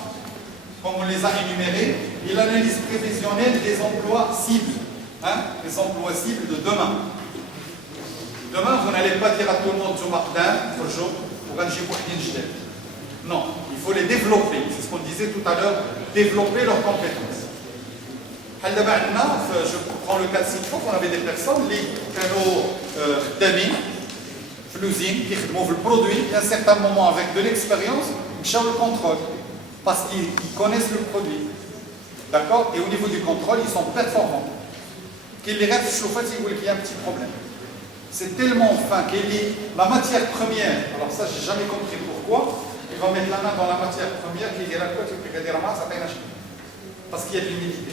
comme on les a énumérés, et l'analyse prévisionnelle des emplois cibles, les emplois cibles de demain. Demain, vous n'allez pas dire à tout le monde « non, il faut les développer. C'est ce qu'on disait tout à l'heure, développer leurs compétences. Je prends le cas de Citroën, on avait des personnes qui l'usine, qui font le produit, et à un certain moment, avec de l'expérience, ils cherchent le contrôle, parce qu'ils connaissent le produit. D'accord? Et au niveau du contrôle, ils sont performants. Qu'il les reste chauffés, il y a un petit problème. C'est tellement fin qu'il dit la matière première, alors ça, j'ai jamais compris pourquoi, il va mettre la main dans la matière première, qui dira quoi, parce qu'il y a de l'humidité.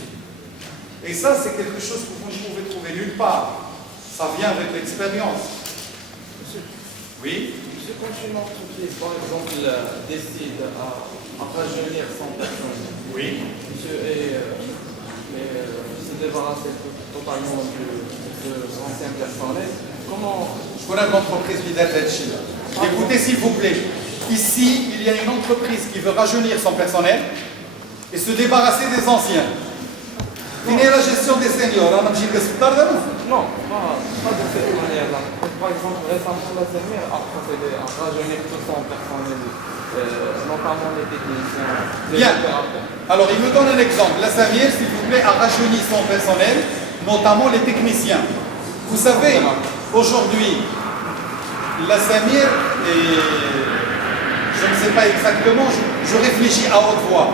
Et ça, c'est quelque chose que vous ne pouvez trouver nulle part. Ça vient avec l'expérience. Monsieur, oui. Monsieur, quand une entreprise, par exemple, décide à rajeunir 100 personnes, oui. Monsieur, et se débarrasser totalement de l'ancien personnel, comment... Je connais l'entreprise leader d'Elchine. Écoutez, s'il vous plaît. Ici, il y a une entreprise qui veut rajeunir son personnel et se débarrasser des anciens. Quelle est la gestion des seniors? Non, pas de cette manière-là. Par exemple, récemment, la CMR a procédé à rajeunir tout son personnel, notamment les techniciens. Bien. Alors, il me donne un exemple. La CMR, s'il vous plaît, a rajeuni son personnel, notamment les techniciens. Vous savez, aujourd'hui, la CMR je ne sais pas exactement, je réfléchis à haute voix.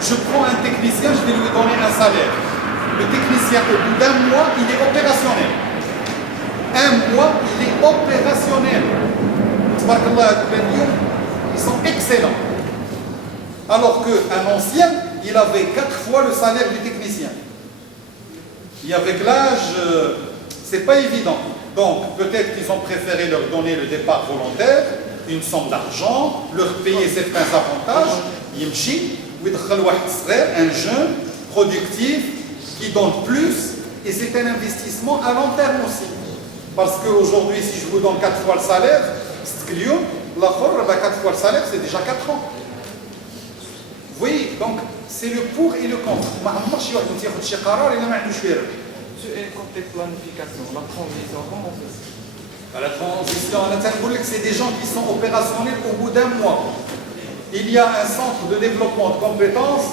Je prends un technicien, je vais lui donner un salaire. Le technicien, au bout d'un mois, il est opérationnel. Un mois, il est opérationnel. Ils sont excellents. Alors qu'un ancien, il avait 4 fois le salaire du technicien. Et avec l'âge, c'est pas évident. Donc, peut-être qu'ils ont préféré leur donner le départ volontaire, une somme d'argent, leur payer certains avantages, Yimchi, un jeune, productif, qui donne plus, et c'est un investissement à long terme aussi. Parce qu'aujourd'hui, si je vous donne 4 fois le salaire, 4 fois le salaire, c'est déjà 4 ans. Vous voyez, donc c'est le pour et le contre. Et côté planification, la transition, comment on fait? La transition, c'est des gens qui sont opérationnels au bout d'un mois. Il y a un centre de développement de compétences,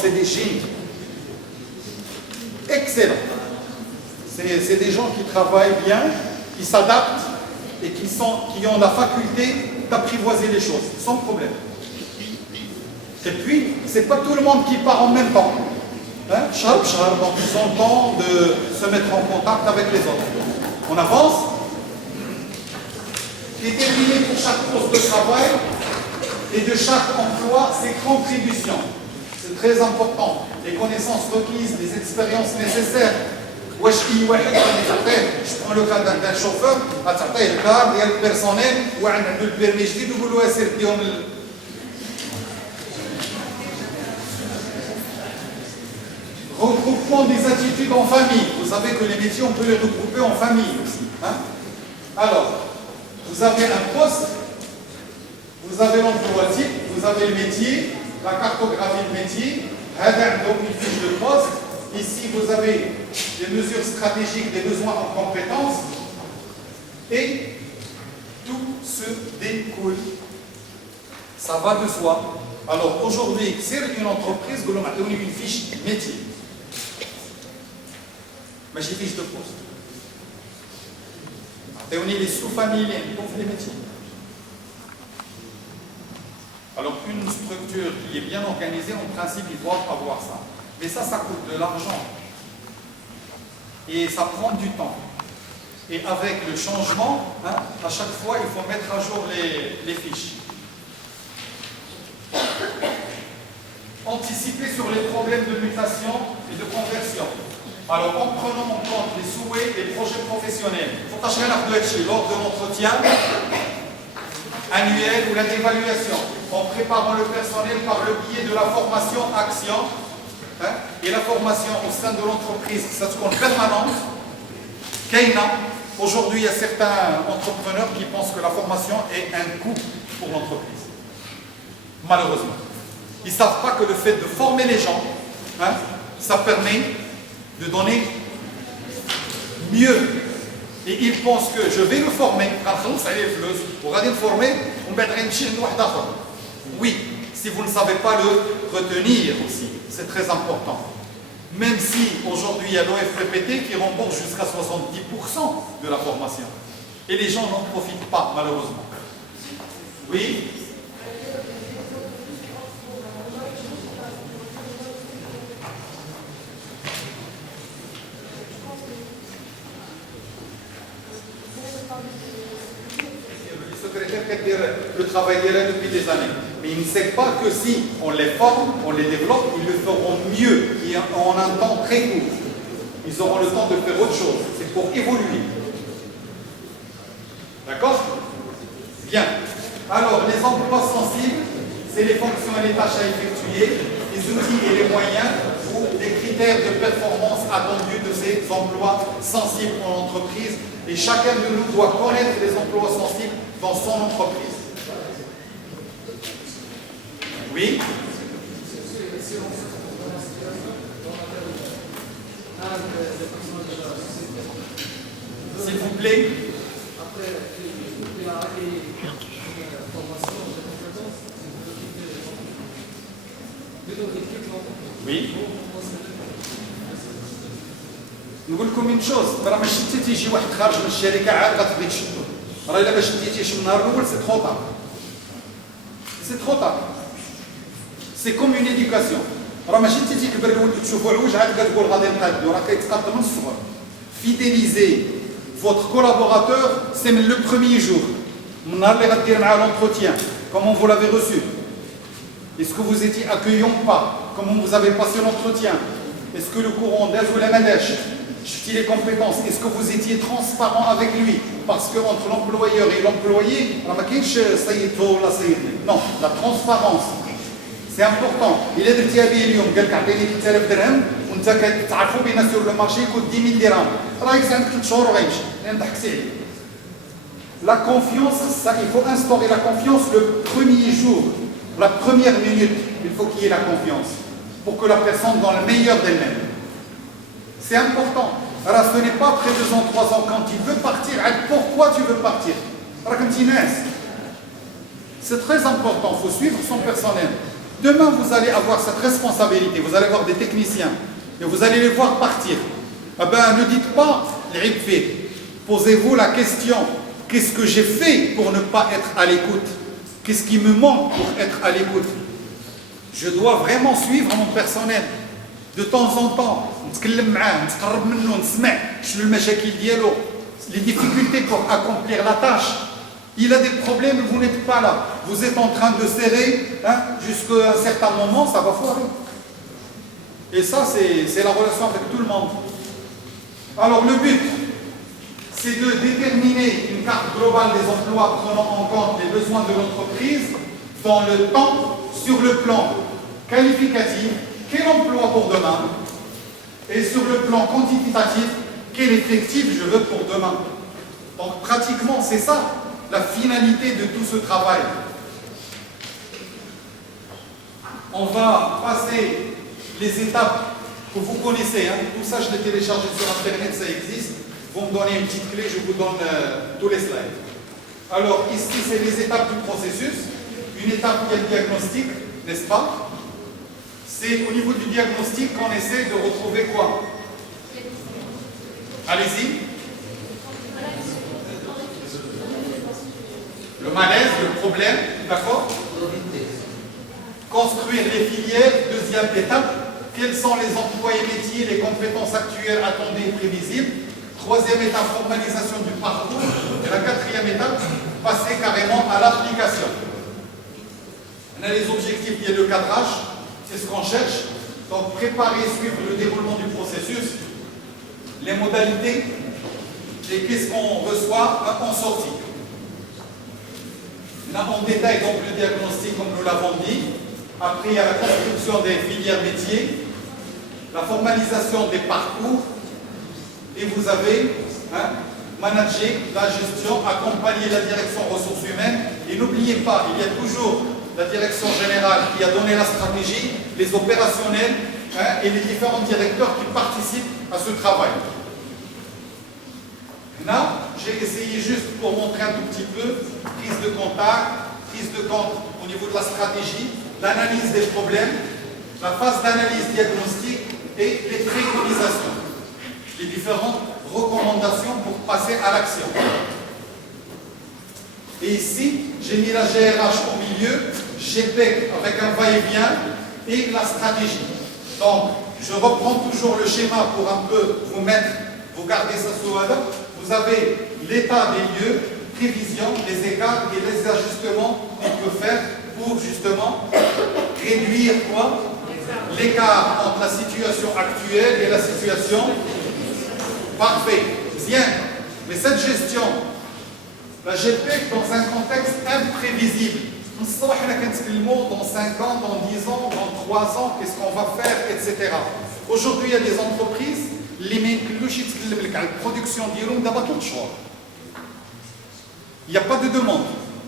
c'est des génies. Excellent. C'est des gens qui travaillent bien, qui s'adaptent et qui ont la faculté d'apprivoiser les choses, sans problème. Et puis, c'est pas tout le monde qui part en même temps. شهر بشهر. Donc ils ont le temps de se mettre en contact avec les autres. On avance. Déterminer pour chaque poste de travail et de chaque emploi ses contributions. C'est très important. Les connaissances requises, les expériences nécessaires. واش اي واحد تعطيه جو برون لو كا دان شوفور غتعطيه الكار ديال البيرسونيل وعنده البيرمي جديد ويقول له سير ديهم regroupement des attitudes en famille. Vous savez que les métiers on peut les regrouper en famille aussi. Alors, vous avez un poste, vous avez l'emploi type, vous avez le métier, la cartographie de métier, donc une fiche de poste. Ici, vous avez des mesures stratégiques, des besoins en compétences, et tout se découle. Ça va de soi. Alors aujourd'hui, c'est une entreprise, vous avez une fiche métier. Mais j'ai fiche de poste. Et on est les sous-familles pour les métiers. Alors une structure qui est bien organisée, en principe, ils doivent avoir ça. Mais ça coûte de l'argent. Et ça prend du temps. Et avec le changement, à chaque fois, il faut mettre à jour les fiches. Anticiper sur les problèmes de mutation et de conversion. Alors, en prenant en compte les souhaits et les projets professionnels, il faut que lors de l'entretien annuel ou la d'évaluation, en préparant le personnel par le biais de la formation action. Et la formation au sein de l'entreprise, ça se compte permanente. Aujourd'hui, il y a certains entrepreneurs qui pensent que la formation est un coût pour l'entreprise. Malheureusement. Ils ne savent pas que le fait de former les gens, ça permet de donner mieux. Et ils pensent que je vais le former, oui, si vous ne savez pas le retenir aussi. C'est très important. Même si aujourd'hui il y a l'OFPPT qui rembourse jusqu'à 70% de la formation. Et les gens n'en profitent pas, malheureusement. Oui? Le secrétaire qui a le travail depuis des années. Mais il ne sait pas que si on les forme, on les développe, ils le feront mieux et en un temps très court. Ils auront le temps de faire autre chose. C'est pour évoluer. D'accord? Bien. Alors, les emplois sensibles, c'est les fonctions et les tâches à effectuer, les outils et les moyens ou les critères de performance attendus de ces emplois sensibles en entreprise. Et chacun de nous doit connaître les emplois sensibles dans son entreprise. Oui. S'il vous plaît. Oui. نقول لكم من شوز راه ما شديتيش شي واحد خارج من الشركه عاد غتبغي تشدو راه الا ما شديتيش من النهار الاول سي ترو طار سي ترو طار سي كوم اون ايديوكاسيون راه ماشي انت تيكبر الولد تشوفو عوج عاد كتقول غادي نقادو راه كيتقاد من الصغر فيديليزي votre collaborateur c'est le premier jour من النهار اللي غدير معاه l'entretien comment vous l'avez reçu est-ce que vous étiez accueillant ou pas comment vous avez passé l'entretien est-ce que le courant d'az ou la madash les compétences, est-ce que vous étiez transparent avec lui? Parce que entre l'employeur et l'employé, non, la transparence, c'est important. Il est de Tiabi اليوم قال لك عطيني 3000 درهم وانت كتعرفوا بين sur le marché يكون 10 000 درهم راك عندك 3 شهور وغيمشي انا ضحكتي عليه. La confiance, ça, il faut instaurer la confiance le premier jour, la première minute, il faut qu'il y ait la confiance pour que la personne dans le meilleur d'elle-même. C'est important. Alors, ce n'est pas après 2 ans, 3 ans, quand il veut partir. Pourquoi tu veux partir? C'est très important. Il faut suivre son personnel. Demain, vous allez avoir cette responsabilité. Vous allez avoir des techniciens. Et vous allez les voir partir. Eh ben, ne dites pas les faits. Posez-vous la question. Qu'est-ce que j'ai fait pour ne pas être à l'écoute? Qu'est-ce qui me manque pour être à l'écoute? Je dois vraiment suivre mon personnel. de temps en temps, نتكلم معاه, نتقرب منه, نسمع شنو المشاكل ديالو, les difficultés pour accomplir la tâche. Il a des problèmes, vous n'êtes pas là. Vous êtes en train de serrer, jusqu'à un certain moment, ça va foirer. Et ça, c'est la relation avec tout le monde. Alors le but, c'est de déterminer une carte globale des emplois prenant en compte les besoins de l'entreprise dans le temps, sur le plan qualificatif, quel emploi pour demain, et sur le plan quantitatif, quel effectif je veux pour demain. Donc pratiquement, c'est ça la finalité de tout ce travail. On va passer les étapes que vous connaissez. Tout ça, je l'ai téléchargé sur Internet, ça existe. Vous me donnez une petite clé, je vous donne tous les slides. Alors ici, c'est les étapes du processus. Une étape qui est le diagnostic, n'est-ce pas? C'est au niveau du diagnostic qu'on essaie de retrouver quoi? Allez-y. Le malaise, le problème, d'accord? Construire les filières, deuxième étape. Quels sont les employés métiers, les compétences actuelles attendues et prévisibles? Troisième étape, formalisation du parcours. Et la quatrième étape, passer carrément à l'application. On a les objectifs, il y a le cadrage, c'est ce qu'on cherche. Donc préparer et suivre le déroulement du processus, les modalités et qu'est-ce qu'on reçoit en sortie. Là, on détaille donc le diagnostic comme nous l'avons dit. Après, il y a la construction des filières métiers, la formalisation des parcours, et vous avez manager la gestion, accompagner la direction ressources humaines. Et n'oubliez pas, il y a toujours la direction générale qui a donné la stratégie, les opérationnels et les différents directeurs qui participent à ce travail. Là, j'ai essayé juste pour montrer un tout petit peu prise de contact, prise de compte au niveau de la stratégie, l'analyse des problèmes, la phase d'analyse diagnostique et les préconisations, les différentes recommandations pour passer à l'action. Et ici, j'ai mis la GRH au milieu, GPEC avec un va-et-vient et la stratégie. Donc, je reprends toujours le schéma pour un peu vous mettre, vous gardez ça sous la main. Vous avez l'état des lieux, prévision, les écarts et les ajustements qu'on peut faire pour justement réduire quoi? L'écart entre la situation actuelle et la situation. Parfait, bien. Mais cette gestion, la GPEC dans un contexte imprévisible, dans 5 ans, dans 10 ans, dans 3 ans, qu'est-ce qu'on va faire, etc. Aujourd'hui, il y a des entreprises, les production il n'y a pas de demande.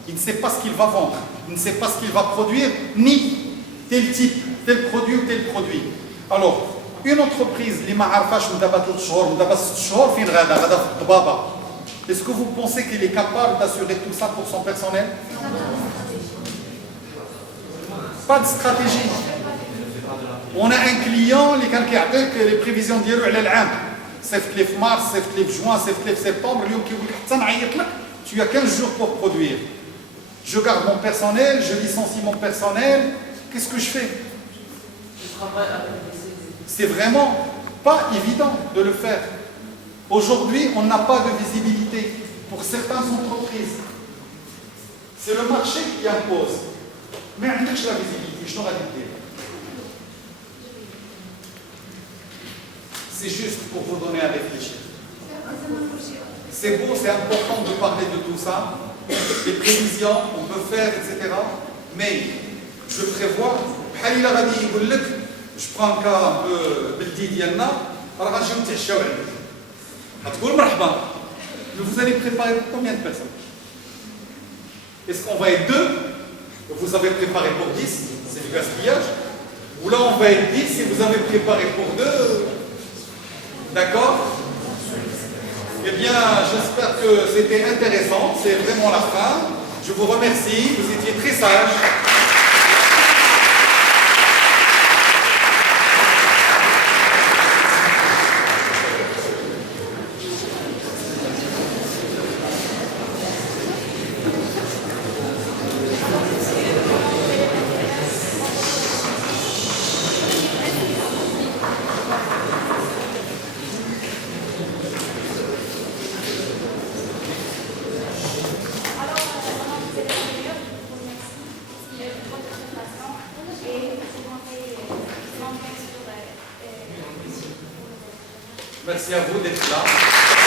Il ne sait pas ce qu'il va vendre, il ne sait pas ce qu'il va produire, ni tel type, tel produit ou tel produit. Alors, une entreprise, est-ce que vous pensez qu'elle est capable d'assurer tout ça pour son personnel? Pas de stratégie. On a un client les prévisions d'Yelou à l'Al'am. C'est mars, c'est juin, c'est septembre. Tu as 15 jours pour produire. Je garde mon personnel, je licencie mon personnel. Qu'est-ce que je fais? C'est vraiment pas évident de le faire. Aujourd'hui, on n'a pas de visibilité pour certaines entreprises. C'est le marché qui impose. Mais on n'a pas la visibilité. Je t'aurais dit. C'est juste pour vous donner à réfléchir. C'est beau, c'est important de parler de tout ça. Les prévisions, on peut faire, etc. Mais je prévois, je prends un cas un peu beldi dialna, vous allez préparer combien de personnes? Est-ce qu'on va être 2? Vous avez préparé pour 10, c'est du gaspillage. Ou là on va être 10 et vous avez préparé pour 2. D'accord? Eh bien, j'espère que c'était intéressant. C'est vraiment la fin. Je vous remercie. Vous étiez très sages. Merci à vous d'être là.